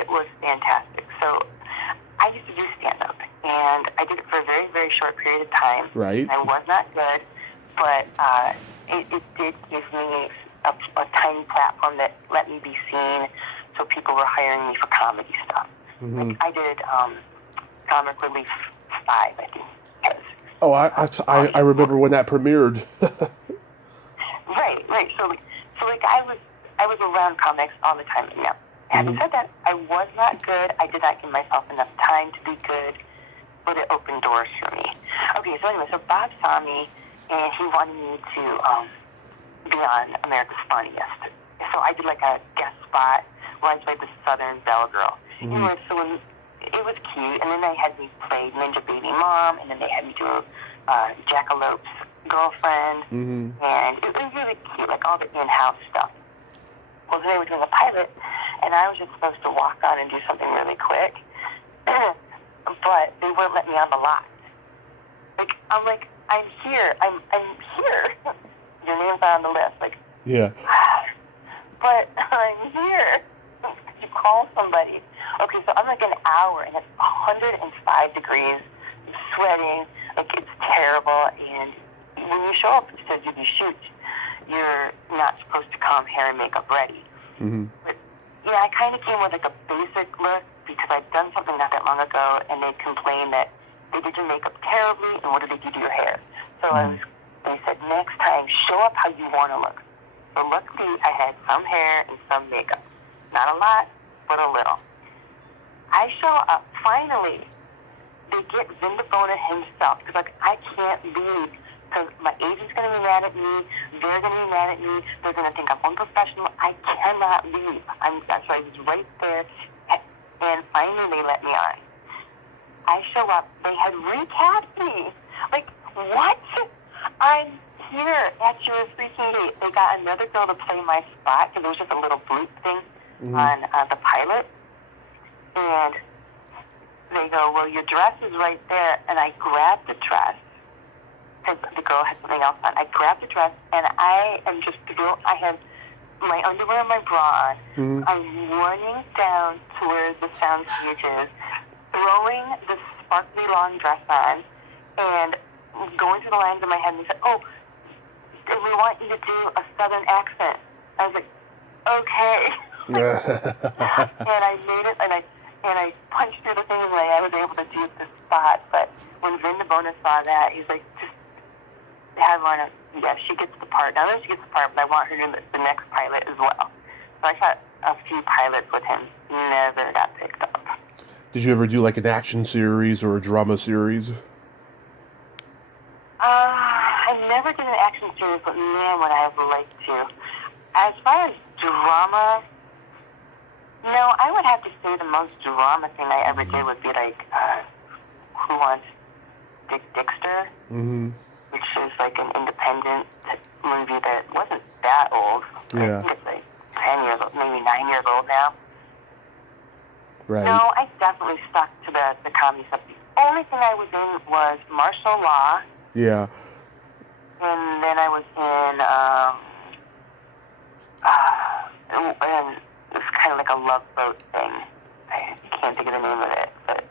was fantastic. So I used to do stand-up, and I did it for a very, very short period of time. Right. I was not good, but it did give me a tiny platform that let me be seen, so people were hiring me for comedy stuff. Like I did Comic Relief 5, I think. Oh, I remember when that premiered. Right. So I was around comics all the time. Now, having said that, I was not good. I did not give myself enough time to be good, but it opened doors for me. Okay, so anyway, so Bob saw me, and he wanted me to be on America's Funniest. So I did like a guest spot where I played the Southern Belle Girl. Anyway, so when it was cute, and then they had me play Ninja Baby Mom, and then they had me do Jackalopes Girlfriend, and it was really cute, like all the in-house stuff. Well, then they were doing a pilot, and I was just supposed to walk on and do something really quick, but they wouldn't let me on the lot. I'm here. Your name's on the list. Yeah. But I'm here. You call somebody. Okay, so I'm an hour, and it's 105 degrees, I'm sweating, it's terrible, and when you show up to do these shoots, you're not supposed to come hair and makeup ready. But I kind of came with a basic look because I'd done something not that long ago, and they complained that they did your makeup terribly, and what did they do to your hair? So they said, next time, show up how you want to look. So luckily, I had some hair and some makeup. Not a lot, but a little. I show up, finally, they get Vinda Bona himself, because I can't leave, because my agent's going to be mad at me, they're going to be mad at me, they're going to think I'm unprofessional, I cannot leave. So I was right there, and finally they let me on. I show up, they had recast me. What? I'm here at your freaking gate, they got another girl to play my spot, because there was just a little bloop thing on the pilot. And they go, well, your dress is right there. And I grabbed the dress, because the girl had something else on. I grabbed the dress, and I am just, I had my underwear and my bra on. I'm running down to where the sound stage is, throwing this sparkly long dress on, and going through the lines in my head, and they said, oh, we want you to do a southern accent. I was like, okay. And I made it, and I punched through the thing, and I was able to do the spot. But when Vin the bonus saw that, he's like, just have her, yeah, she gets the part. Not only she gets the part, but I want her to do the next pilot as well. So I shot a few pilots with him. Never got picked up. Did you ever do like an action series or a drama series? I never did an action series, but man, would I have liked to. As far as drama, no, I would have to say the most drama thing I ever did would be like, Who Wants Dick Dixter? Which is like an independent movie that wasn't that old. Yeah. I think it's like 10 years old, maybe 9 years old now. Right. No, I definitely stuck to the comedy stuff. The only thing I was in was martial law. Yeah. And then I was in, and it's kind of like a love boat thing. I can't think of the name of it, but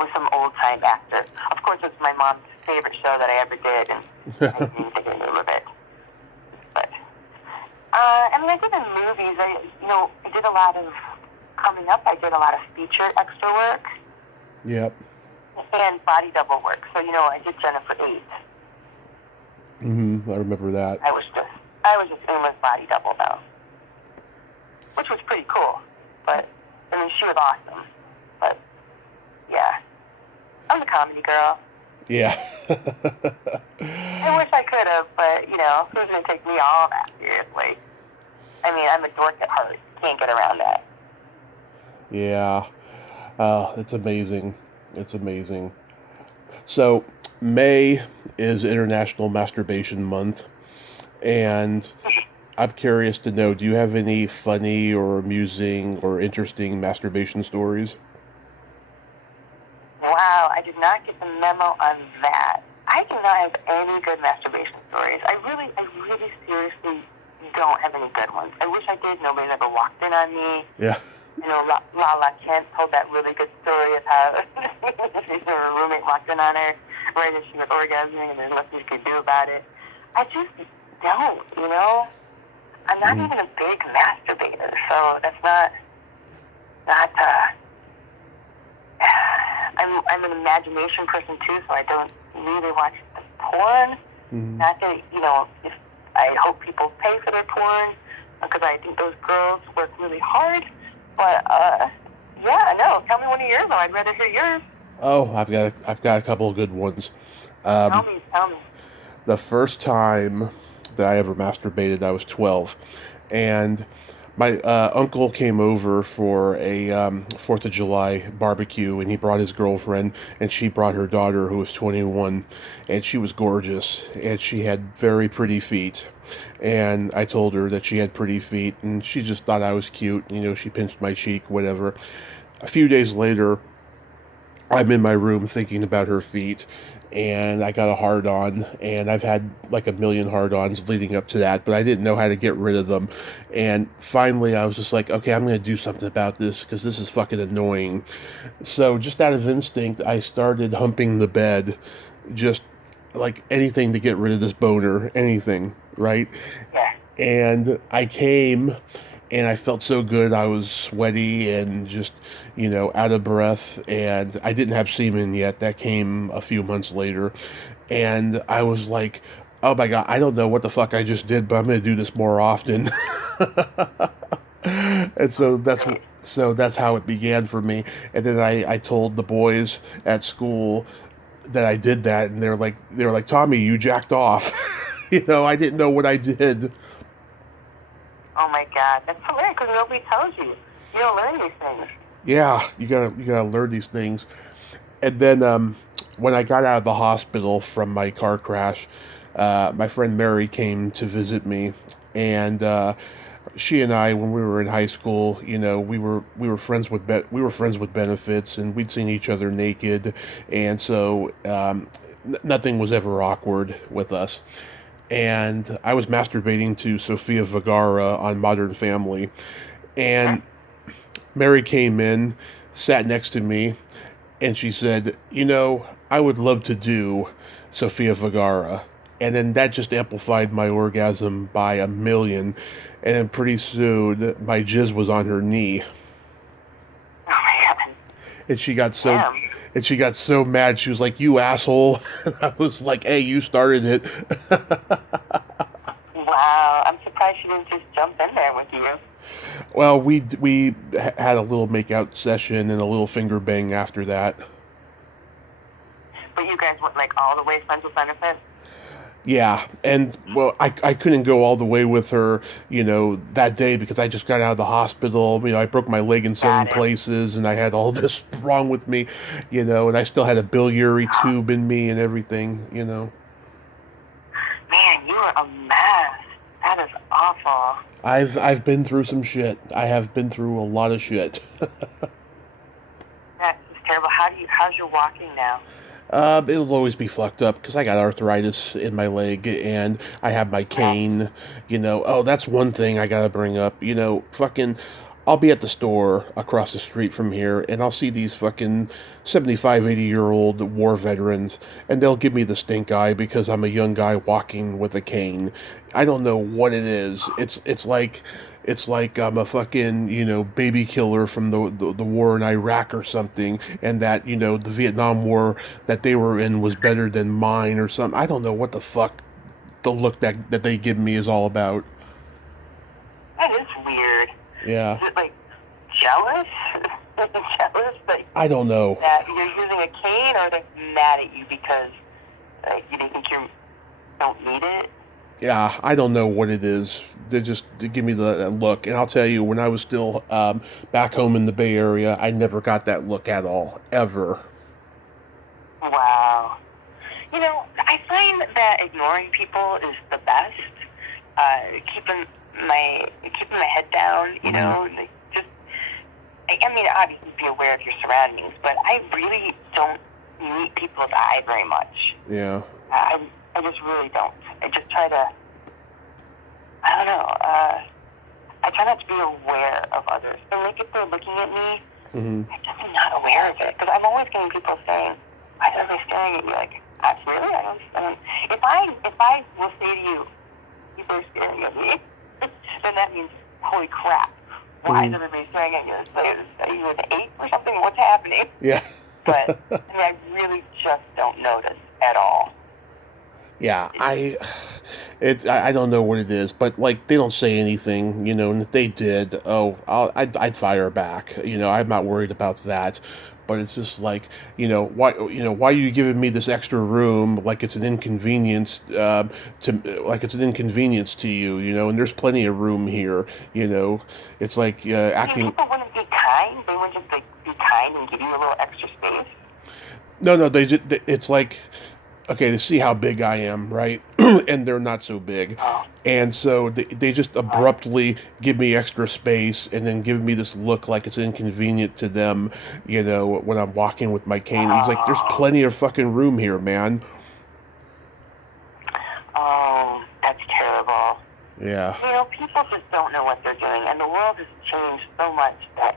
with some old-time actor. Of course, it's my mom's favorite show that I ever did, and I didn't think of the name of it. But, I mean, I did in movies. I did a lot of, coming up, I did a lot of feature extra work. Yep. And body double work. So, I did Jennifer 8. I remember that. I was just in with body double though, which was pretty cool. But I mean, she was awesome. But yeah, I'm a comedy girl. Yeah. I wish I could have, but who's gonna take me all that seriously? I mean, I'm a dork at heart. Can't get around that. Yeah. It's amazing. It's amazing. So, May is International Masturbation Month, and I'm curious to know, do you have any funny or amusing or interesting masturbation stories? Wow, I did not get the memo on that. I do not have any good masturbation stories. I really seriously don't have any good ones. I wish I did. Nobody's ever walked in on me. Yeah. Lala Kent told that really good story of how her roommate walked in on her right as she was orgasming and there's nothing she could do about it. I just don't, I'm not even a big masturbator, so that's not I'm an imagination person too, so I don't really watch porn. Not that, if I hope people pay for their porn, because I think those girls work really hard. But yeah, no. Tell me one of yours, though. I'd rather hear yours. Oh, I've got a couple of good ones. Tell me. The first time that I ever masturbated, I was 12, and my uncle came over for a 4th of July barbecue, and he brought his girlfriend, and she brought her daughter, who was 21, and she was gorgeous, and she had very pretty feet. And I told her that she had pretty feet, and she just thought I was cute. She pinched my cheek, whatever. A few days later, I'm in my room thinking about her feet, and I got a hard-on, and I've had like a million hard-ons leading up to that, but I didn't know how to get rid of them. And finally, I was just like, okay, I'm going to do something about this, because this is fucking annoying. So just out of instinct, I started humping the bed, just like anything to get rid of this boner, anything, right? Yeah. And I came, and I felt so good. I was sweaty and just, out of breath, and I didn't have semen yet. That came a few months later, and I was like, oh my God, I don't know what the fuck I just did, but I'm going to do this more often. And so that's how it began for me. And then I told the boys at school that I did that, and they were like, Tommy, you jacked off. I didn't know what I did. Oh my God, that's hilarious because nobody tells you. You don't learn these things. Yeah, you gotta learn these things. And then when I got out of the hospital from my car crash, my friend Mary came to visit me, and she and I, when we were in high school, we were friends with we were friends with benefits, and we'd seen each other naked, and so nothing was ever awkward with us. And I was masturbating to Sofia Vergara on Modern Family, and Mary came in, sat next to me, and she said, I would love to do Sofia Vergara. And then that just amplified my orgasm by a million. And then pretty soon, my jizz was on her knee. Oh my god. And she got so Damn. and she got so mad. She was like, "You asshole!" And I was like, "Hey, you started it." Wow. I'm surprised she didn't just jump in there with you. Well, we had a little makeout session and a little finger bang after that. But you guys went like all the way friends with benefits? Yeah, and well, I couldn't go all the way with her, that day because I just got out of the hospital. I broke my leg in 7 places, and I had all this wrong with me, and I still had a biliary tube in me and everything. Man, you are a mess. That is awful. I've been through some shit. I have been through a lot of shit. That's just terrible. How's your walking now? It'll always be fucked up because I got arthritis in my leg and I have my cane. Oh, that's one thing I gotta bring up. Fucking, I'll be at the store across the street from here and I'll see these fucking 75, 80-year-old war veterans and they'll give me the stink eye because I'm a young guy walking with a cane. I don't know what it is. It's like I'm a fucking, baby killer from the war in Iraq or something, and that, the Vietnam War that they were in was better than mine or something. I don't know what the fuck the look that they give me is all about. That is weird. Yeah. Is it like jealous? Jealous that I don't know. That you're using a cane, or they're mad at you because you think you don't need it? Yeah, I don't know what it is. They give me that look, and I'll tell you, when I was still back home in the Bay Area, I never got that look at all, ever. Wow. I find that ignoring people is the best. Keeping my head down, like just. I mean, obviously be aware of your surroundings, but I really don't meet people's eye very much. Yeah. I just really don't. I just try to, I don't know, I try not to be aware of others. And like if they're looking at me, I'm just not aware of it. Because I'm always getting people saying, why are they staring at you? Like, really? I don't understand. If I will say to you, people are staring at me, then that means, holy crap, why is everybody staring at you? Are you an ape or something? What's happening? Yeah. But I really just don't notice at all. Yeah, I don't know what it is, but like they don't say anything, and if they did, I'd fire back. I'm not worried about that. But it's just like, why are you giving me this extra room like it's an inconvenience to you, and there's plenty of room here, It's like acting. People wouldn't be kind. They wouldn't just be kind and give you a little extra space. No, it's like, okay, they see how big I am, right? And they're not so big. Oh. And so they just abruptly give me extra space and then give me this look like it's inconvenient to them, when I'm walking with my cane. He's like, there's plenty of fucking room here, man. Oh, that's terrible. Yeah. People just don't know what they're doing, and the world has changed so much that,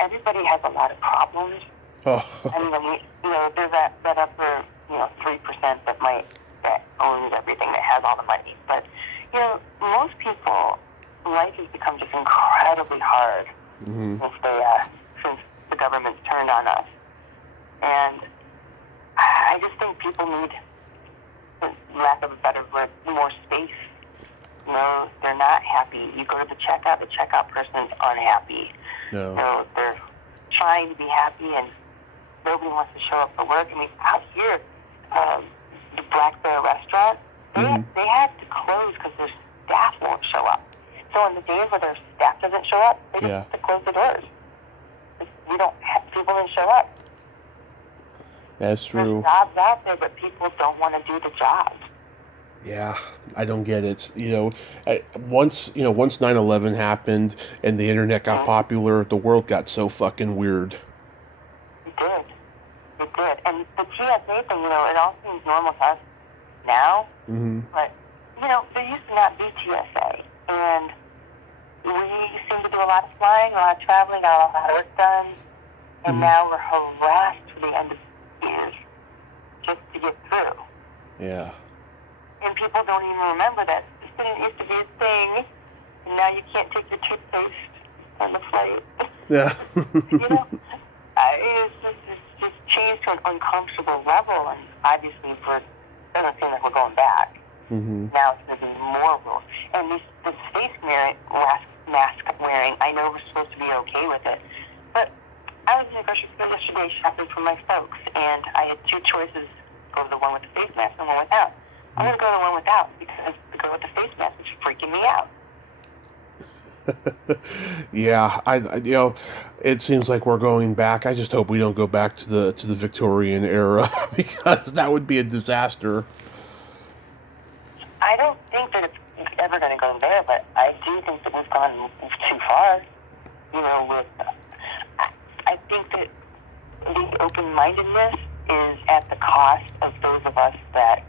everybody has a lot of problems. Oh. There's that upper, 3% that owns everything, that has all the money. But, most people, life has become just incredibly hard since the government's turned on us. And I just think people need, for lack of a better word, more space. They're not happy. You go to the checkout person's unhappy. No. They're trying to be happy, and nobody wants to show up for work. I mean, out here, the Black Bear restaurant, they had to close because their staff won't show up. So on the days where their staff doesn't show up, they just have to close the doors. People didn't show up. That's true. There's jobs out there, but people don't want to do the job. Yeah, I don't get it. Once 9/11 happened and the internet got Mm-hmm. popular, the world got so fucking weird. It did. It did. And the TSA thing, it all seems normal to us now, Mm-hmm. but, there used to not be TSA. And we seem to do a lot of flying, a lot of traveling, got a lot of work done, and Mm-hmm. now we're harassed for the end of years just to get through. Yeah. And people don't even remember that this didn't used to be a thing, and now you can't take your toothpaste on the flight. Yeah. It's just changed to an uncomfortable level, and obviously it doesn't seem like we're going back. Mm-hmm. Now it's going to be more rules. And this face mask wearing, I know we're supposed to be okay with it, but I was in a grocery store yesterday shopping for my folks, and I had two choices: go to the one with the face mask and one without. I'm going to go to the one without because the girl with the face mask is freaking me out. Yeah, it seems like we're going back. I just hope we don't go back to the Victorian era because that would be a disaster. I don't think that it's ever going to go there, but I do think that we've gone too far. I think that the open-mindedness is at the cost of those of us that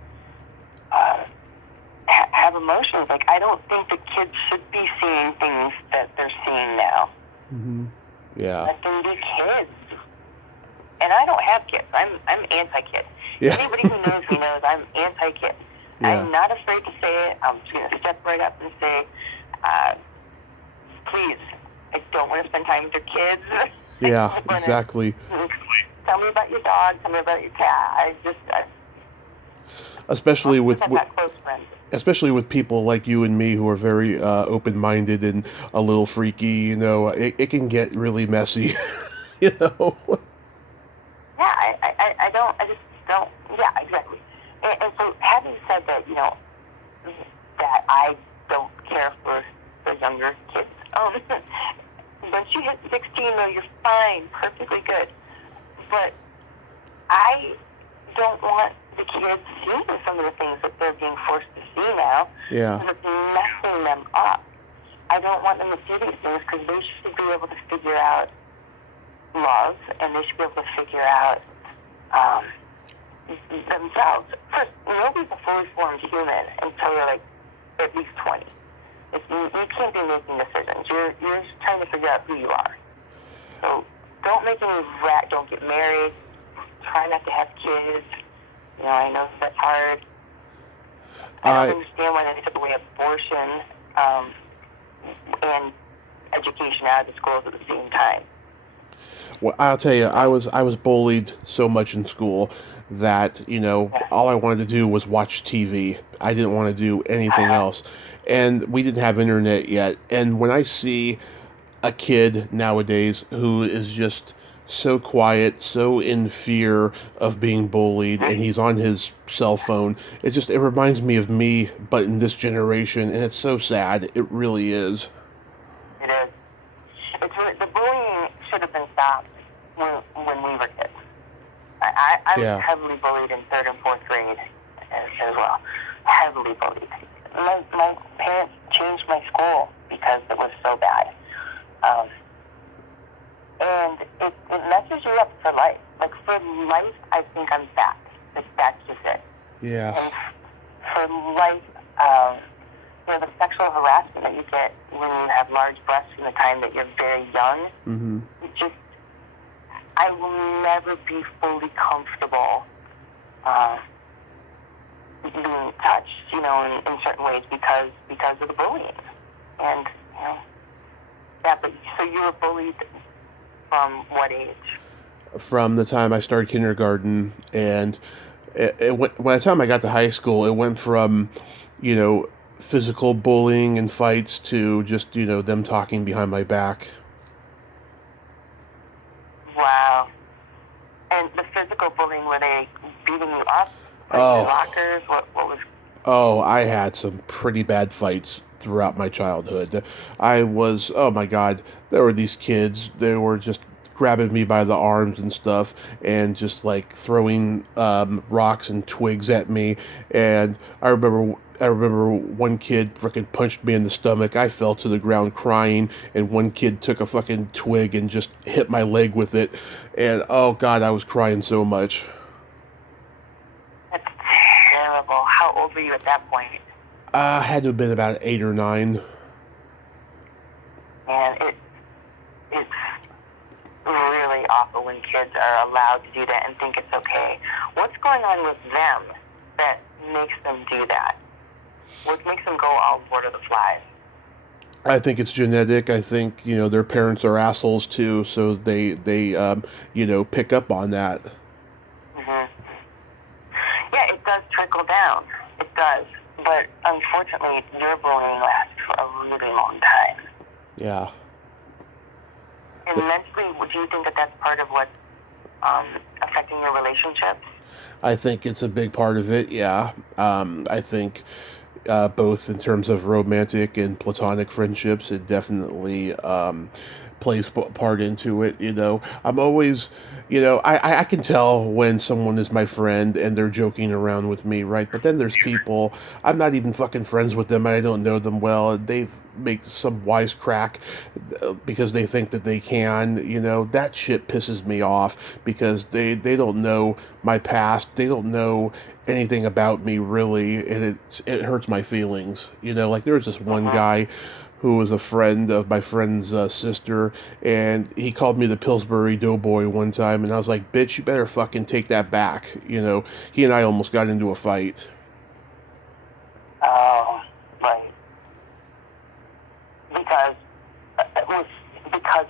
have emotions. Like, I don't think the kids should be seeing things that they're seeing now. Mm-hmm. Yeah. Let them be kids. And I don't have kids. I'm anti-kid. Yeah. Anybody who knows me knows I'm anti-kid. Yeah. I'm not afraid to say it. I'm just going to step right up and say, please, I don't want to spend time with your kids. Yeah, exactly. Tell me about your dog. Tell me about your cat. Especially with close friends. especially with people like you and me who are very open-minded and a little freaky. It can get really messy. you know. Yeah, I just don't. Yeah, exactly. And so, having said that, that I don't care for the younger kids. Once you hit 16, though, you're fine, perfectly good. But I don't want the kids seeing some of the things that they're being forced to see now. Yeah. Because it's messing them up. I don't want them to see these things because they should be able to figure out love, and they should be able to figure out themselves. First, nobody's a fully formed human until you're like at least 20. You can't be making decisions. You're just trying to figure out who you are. So don't make any don't get married. Try not to have kids. I know that's hard. I don't understand why they took away abortion and education out of the schools at the same time. Well, I'll tell you, I was bullied so much in school that all I wanted to do was watch TV. I didn't want to do anything else, and we didn't have internet yet. And when I see a kid nowadays who is just so quiet, so in fear of being bullied, and he's on his cell phone, it reminds me of me, but in this generation, and it's so sad. It really is. It is. It's really, the bullying should have been stopped when we were kids. I was heavily bullied in 3rd and 4th grade as well. Heavily bullied. My parents changed my school because it was so bad. And it messes you up for life. Like, for life, I think I'm fat. That's just it. Yeah. And for life, the sexual harassment that you get when you have large breasts from the time that you're very young, Mm-hmm. I will never be fully comfortable being touched, in certain ways because of the bullying. And, but so you were bullied from what age? From the time I started kindergarten, and it went, by the time I got to high school, it went from, physical bullying and fights to just, them talking behind my back. Wow. And the physical bullying, were they beating you up? Lockers? What was? Oh, I had some pretty bad fights throughout my childhood. Oh my God, there were these kids. They were just grabbing me by the arms and stuff, and just like throwing rocks and twigs at me. And I remember one kid freaking punched me in the stomach. I fell to the ground crying, and one kid took a fucking twig and just hit my leg with it. And oh god, I was crying so much. That's terrible. How old were you at that point? I had to have been about 8 or 9. And it's really awful when kids are allowed to do that and think it's okay. What's going on with them that makes them do that? What makes them go all Lord of the Flies? I think it's genetic. I think, their parents are assholes too, so they pick up on that. Mm-hmm. Yeah, it does trickle down. It does. But unfortunately, your bullying lasts for a really long time. Yeah. And mentally, do you think that that's part of what's affecting your relationships? I think it's a big part of it, yeah. I think both in terms of romantic and platonic friendships, it definitely plays part into it. I'm always, I can tell when someone is my friend and they're joking around with me, right? But then there's people, I'm not even fucking friends with them, and I don't know them well, and they make some wisecrack because they think that they can. That shit pisses me off, because they don't know my past, they don't know anything about me really, and it hurts my feelings. Like there was this one guy who was a friend of my friend's sister, and he called me the Pillsbury Doughboy one time, and I was like, bitch, you better fucking take that back. He and I almost got into a fight. Oh, right. Because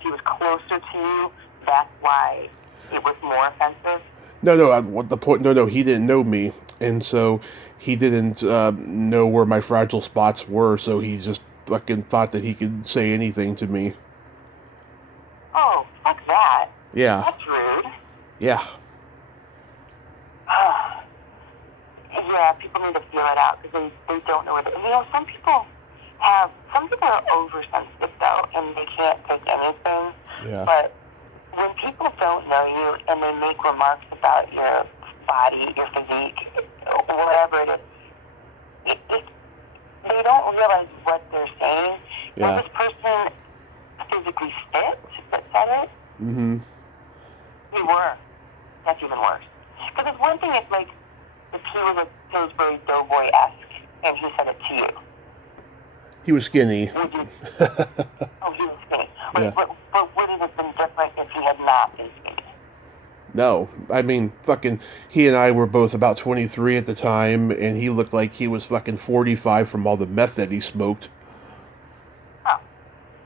he was closer to you, that's why it was more offensive? No, what the point? No, he didn't know me, and so he didn't know where my fragile spots were, so he just fucking thought that he could say anything to me. Oh, fuck that. Yeah. That's rude. Yeah. Yeah, people need to feel it out because they don't know what some people are oversensitive though, and they can't take anything. Yeah. But when people don't know you and they make remarks about your body, your physique, whatever it is, they don't realize what they're saying. Yeah. Was this person physically fit that said it? Mm-hmm. You were. That's even worse. Because it's one thing if he was a Pillsbury Doughboy-esque and he said it to you. He was skinny. Would you? Oh, he was skinny. Yeah. But would it have been different if he had not been skinny? No. I mean, fucking, he and I were both about 23 at the time, and he looked like he was fucking 45 from all the meth that he smoked. Oh.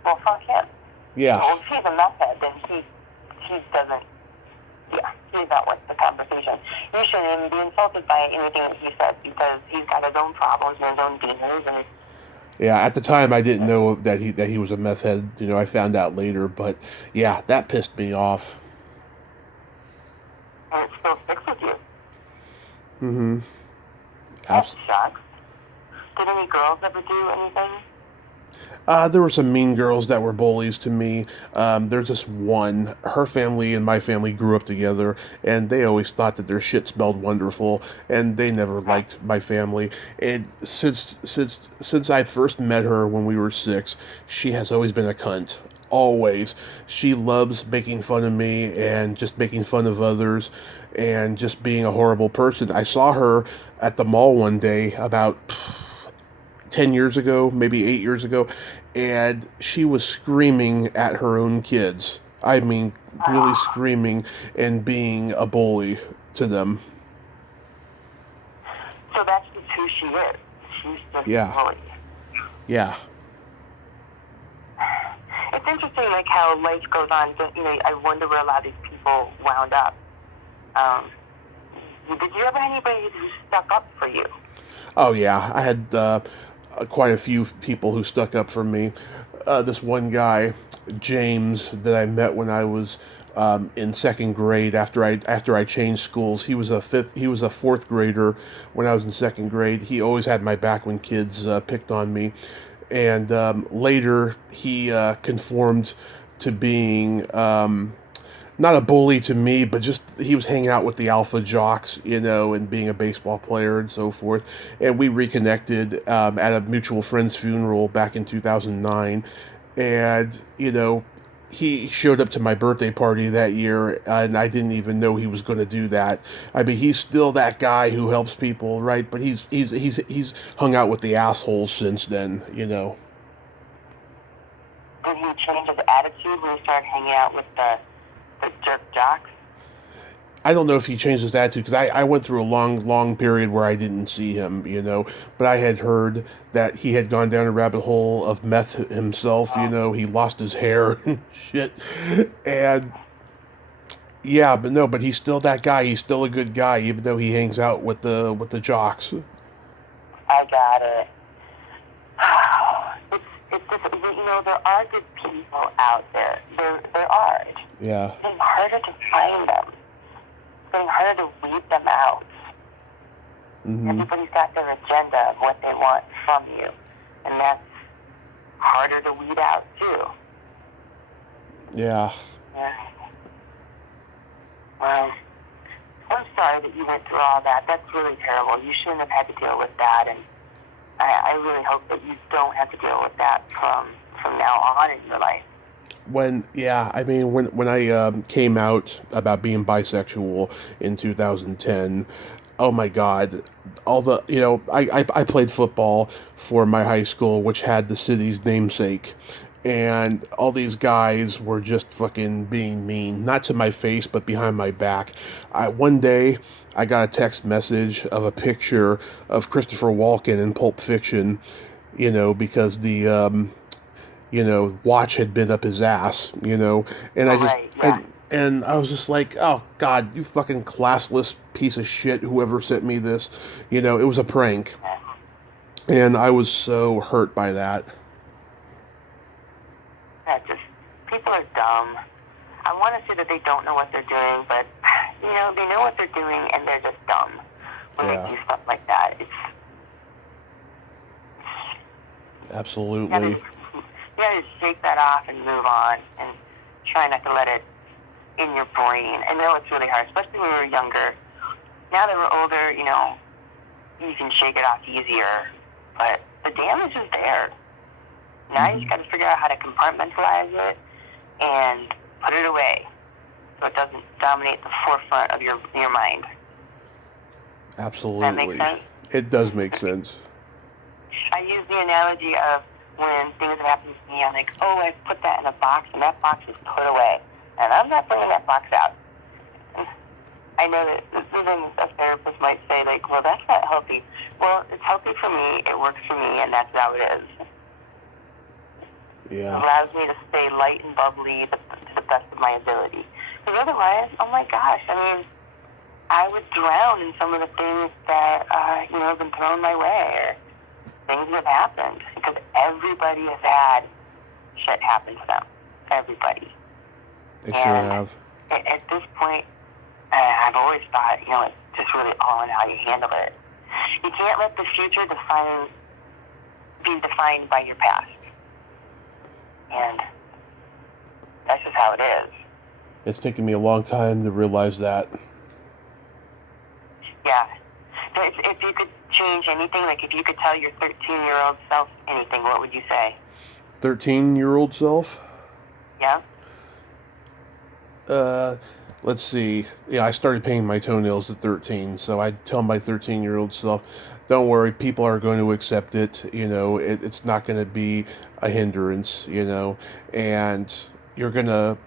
Well, fuck him. Yeah. Well, if he's a meth head, then he doesn't, he's not worth the conversation. You shouldn't even be insulted by anything that he said because he's got his own problems and his own demons. And yeah, at the time I didn't know that he was a meth head. I found out later, but yeah, that pissed me off. And it still sticks with you. Mm-hmm. That sucks. Did any girls ever do anything? There were some mean girls that were bullies to me. There's this one, her family and my family grew up together, and they always thought that their shit smelled wonderful, and they never liked my family. And since I first met her when we were 6, she has always been a cunt. Always. She loves making fun of me and just making fun of others and just being a horrible person. I saw her at the mall one day about 10 years ago, maybe 8 years ago, and she was screaming at her own kids. I mean, really screaming and being a bully to them. So that's just who she is. She's just Yeah. a bully. Yeah. It's interesting, how life goes on. I wonder where a lot of these people wound up. Did you ever have anybody who stuck up for you? Oh, yeah. I had quite a few people who stuck up for me. This one guy, James, that I met when I was in second grade after I changed schools. He was a fourth grader when I was in second grade. He always had my back when kids picked on me. And later he conformed to being not a bully to me, but just he was hanging out with the alpha jocks, and being a baseball player and so forth. And we reconnected at a mutual friend's funeral back in 2009. And, he showed up to my birthday party that year, and I didn't even know he was going to do that. I mean, he's still that guy who helps people, right? But he's hung out with the assholes since then. Did he change his attitude when he started hanging out with the jerk jocks? I don't know if he changed his attitude because I went through a long period where I didn't see him. But I had heard that he had gone down a rabbit hole of meth himself. He lost his hair and shit. And yeah, but he's still that guy. He's still a good guy, even though he hangs out with the jocks. I got it. It's just, there are good people out there. There are. Yeah. It's getting harder to find them. It's getting harder to weed them out. Mm-hmm. Everybody's got their agenda of what they want from you. And that's harder to weed out, too. Yeah. Yeah. Well, I'm sorry that you went through all that. That's really terrible. You shouldn't have had to deal with that, and I really hope that you don't have to deal with that from now on in your life. When I came out about being bisexual in 2010, oh my God, all the, I played football for my high school, which had the city's namesake. And all these guys were just fucking being mean, not to my face, but behind my back. One day, I got a text message of a picture of Christopher Walken in Pulp Fiction, because the, watch had been up his ass, and I just, Right, yeah. and I was just like, oh God, you fucking classless piece of shit, whoever sent me this, it was a prank. And I was so hurt by that. Yeah, just, people are dumb. I want to say that they don't know what they're doing, but, they know what they're doing, and they're just dumb when they do stuff like that. Absolutely. You gotta just shake that off and move on, and try not to let it in your brain. I know it's really hard, especially when we were younger. Now that we're older, you can shake it off easier, but the damage is there. Now you just got to figure out how to compartmentalize it and put it away so it doesn't dominate the forefront of your mind. Absolutely. Does that make sense? It does make sense. I use the analogy of when things have happened to me, I'm like, oh, I put that in a box, and that box is put away. And I'm not bringing that box out. And I know that even a therapist might say, like, well, that's not healthy. Well, it's healthy for me, it works for me, and that's how it is. Yeah. It allows me to stay light and bubbly to the best of my ability. Because otherwise, oh my gosh, I would drown in some of the things that, have been thrown my way, or things that have happened. Because everybody has had shit happen to them. Everybody. They sure have. At this point, I've always thought, it's just really all in how you handle it. You can't let the future be defined by your past. And that's just how it is. It's taken me a long time to realize that. Yeah. If you could change anything, like if you could tell your 13-year-old self anything, what would you say? 13-year-old self? Yeah? Let's see. Yeah, I started painting my toenails at 13, so I'd tell my 13-year-old self, don't worry, people are going to accept it, it's not going to be a hindrance, and you're going to,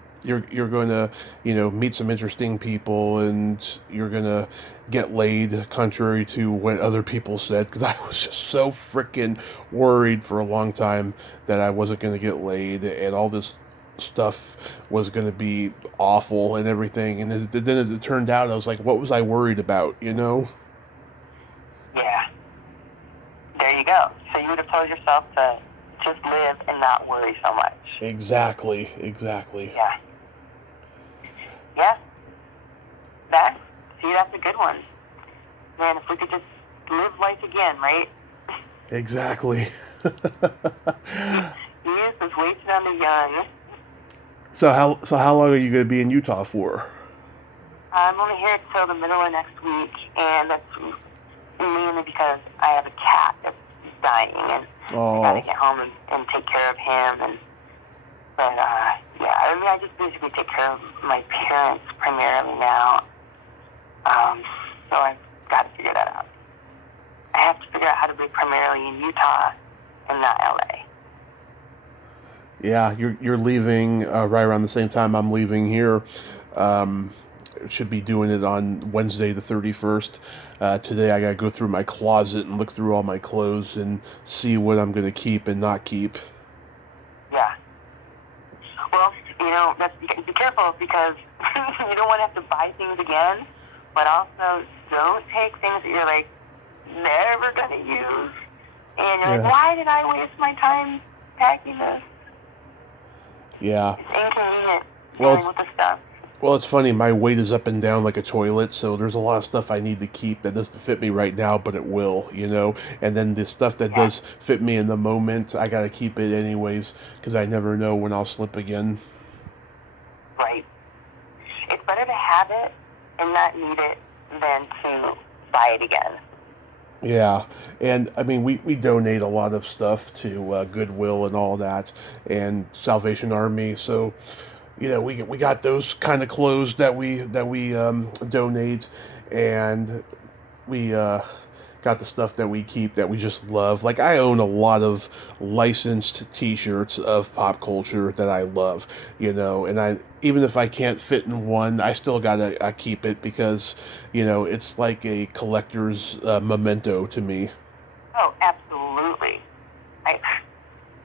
meet some interesting people, and you're going to get laid, contrary to what other people said, because I was just so freaking worried for a long time that I wasn't going to get laid, and all this stuff was going to be awful and everything. And then as it turned out, I was like, what was I worried about, Yeah. There you go. So you would have told yourself to just live and not worry so much. Exactly. Yeah. Yeah. That's a good one. Man, if we could just live life again, right? Exactly. Youth is wasted on the young. So how long are you going to be in Utah for? I'm only here till the middle of next week, and that's mainly because I have a cat that's dying, and I gotta Oh, get home and take care of him. But yeah, I mean, I just basically take care of my parents primarily now. So I've got to figure that out. I have to figure out how to be primarily in Utah and not LA. yeah, you're leaving right around the same time I'm leaving here. Um, should be doing it on Wednesday the 31st. Today I gotta go through my closet and look through all my clothes and see what I'm gonna keep and not keep. Yeah. Well, be careful because you don't want to have to buy things again, but also don't take things that you're like never gonna use, and you're like, Yeah, why did I waste my time packing this? yeah. It's inconvenient Well, dealing it's with the stuff. well, it's funny. My weight is up and down like a toilet, so there's a lot of stuff I need to keep that doesn't fit me right now, but it will, you know. And then the stuff that Yeah, does fit me in the moment, I gotta keep it anyways because I never know when I'll slip again. right. It's better to have it and not need it than to buy it again. Yeah, and I mean we donate a lot of stuff to Goodwill and all that, and Salvation Army. So we got those kind of clothes that we donate, and we got the stuff that we keep that we just love. Like I own a lot of licensed T-shirts of pop culture that I love, and I even if I can't fit in one, I still gotta keep it because it's like a collector's memento to me. Oh, absolutely. I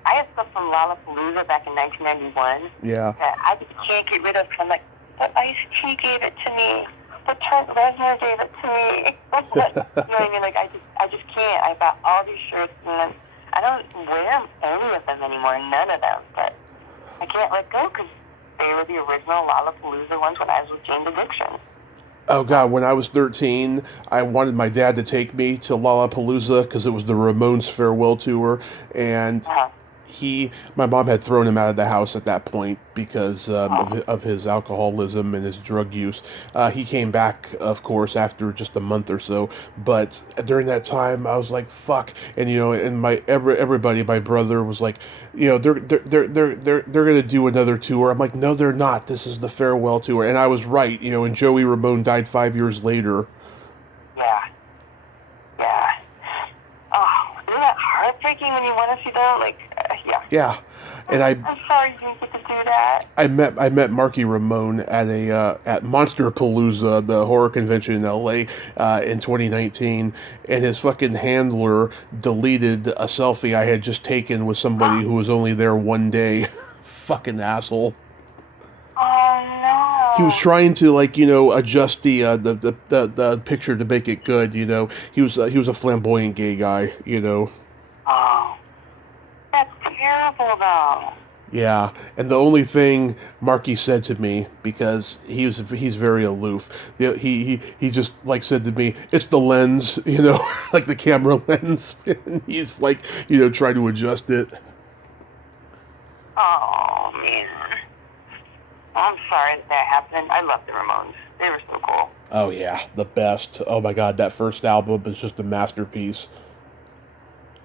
I have stuff from Lollapalooza back in 1991 Yeah, that I just can't get rid of. 'Cause I'm like, but Ice-T gave it to me. But Trent Reznor gave it to me. But, you know what I mean? Like, I just can't. I got all these shirts, and I don't wear any of them anymore. None of them. But I can't let go because they were the original Lollapalooza ones when I was with Jane's Addiction. oh God, when I was 13, I wanted my dad to take me to Lollapalooza because it was the Ramones farewell tour, and Uh-huh. my mom had thrown him out of the house at that point because Oh, of his alcoholism and his drug use. He came back, of course, after just a month or so. But during that time, I was like, "Fuck!" And and everybody, my brother was like, they're gonna do another tour. I'm like, no, they're not. This is the farewell tour, and I was right. And Joey Ramone died 5 years later. yeah. Yeah. Oh, isn't that heartbreaking when you want to see them? Like, yeah. Yeah, and I'm sorry you didn't get to do that. I met Marky Ramone at a at Monster Palooza, the horror convention in L.A. In 2019, and his fucking handler deleted a selfie I had just taken with somebody who was only there one day. Fucking asshole. He was Oh trying to adjust the picture to make it good. He was a flamboyant gay guy. no. Oh, that's terrible though. Yeah, and the only thing Marky said to me, because he's very aloof, he just like said to me, "It's the lens, like the camera lens." And he's like, trying to adjust it. Oh man. Well, I'm sorry that happened. I love the Ramones. They were so cool. Oh yeah, the best. Oh my God, that first album is just a masterpiece.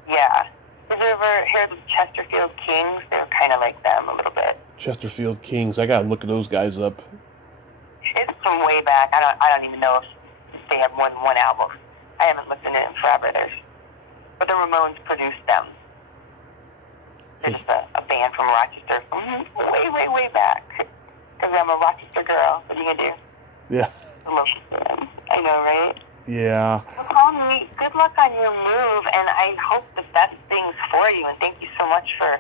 Yeah. Did you ever hear the Chesterfield Kings? They were kind of like them a little bit. Chesterfield Kings. I gotta look those guys up. It's from way back. I don't even know if they have more than one album. I haven't looked into it in forever. But the Ramones produced them. They're just a band from Rochester from way, way, way back. Because I'm a Rochester girl. What are you gonna do? Yeah, I love them. I know, right? yeah. Well, Tommy, good luck on your move, and I hope the best things for you. And thank you so much for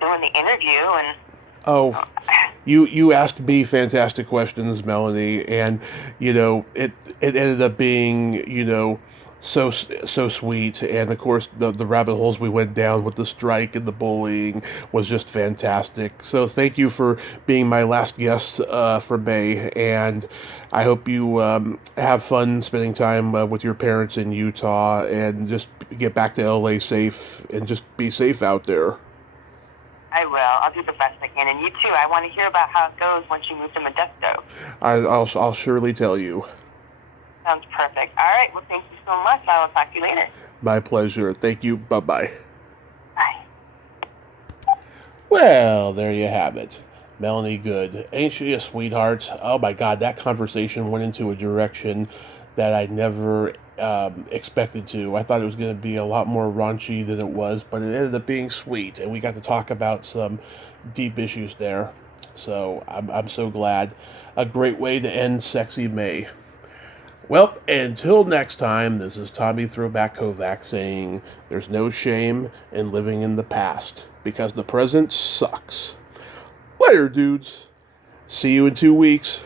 doing the interview. And Oh, you asked me fantastic questions, Melanie, and it ended up being so sweet, and of course the rabbit holes we went down with the strike and the bullying was just fantastic. So thank you for being my last guest for May, and I hope you have fun spending time with your parents in Utah, and just get back to LA safe, and just be safe out there. I will. I'll do the best I can. And you too. I want to hear about how it goes once you move to Modesto. I'll surely tell you. Sounds perfect. All right. Well, thank you so much. I will talk to you later. My pleasure. Thank you. Bye-bye. Bye. Well, there you have it. Melanie Good. Ain't she a sweetheart? Oh my God, that conversation went into a direction that I never expected to. I thought it was going to be a lot more raunchy than it was, but it ended up being sweet, and we got to talk about some deep issues there. So I'm so glad. A great way to end Sexy May. Well, until next time, this is Tommy Throwback Kovac saying there's no shame in living in the past because the present sucks. Later, dudes. See you in 2 weeks.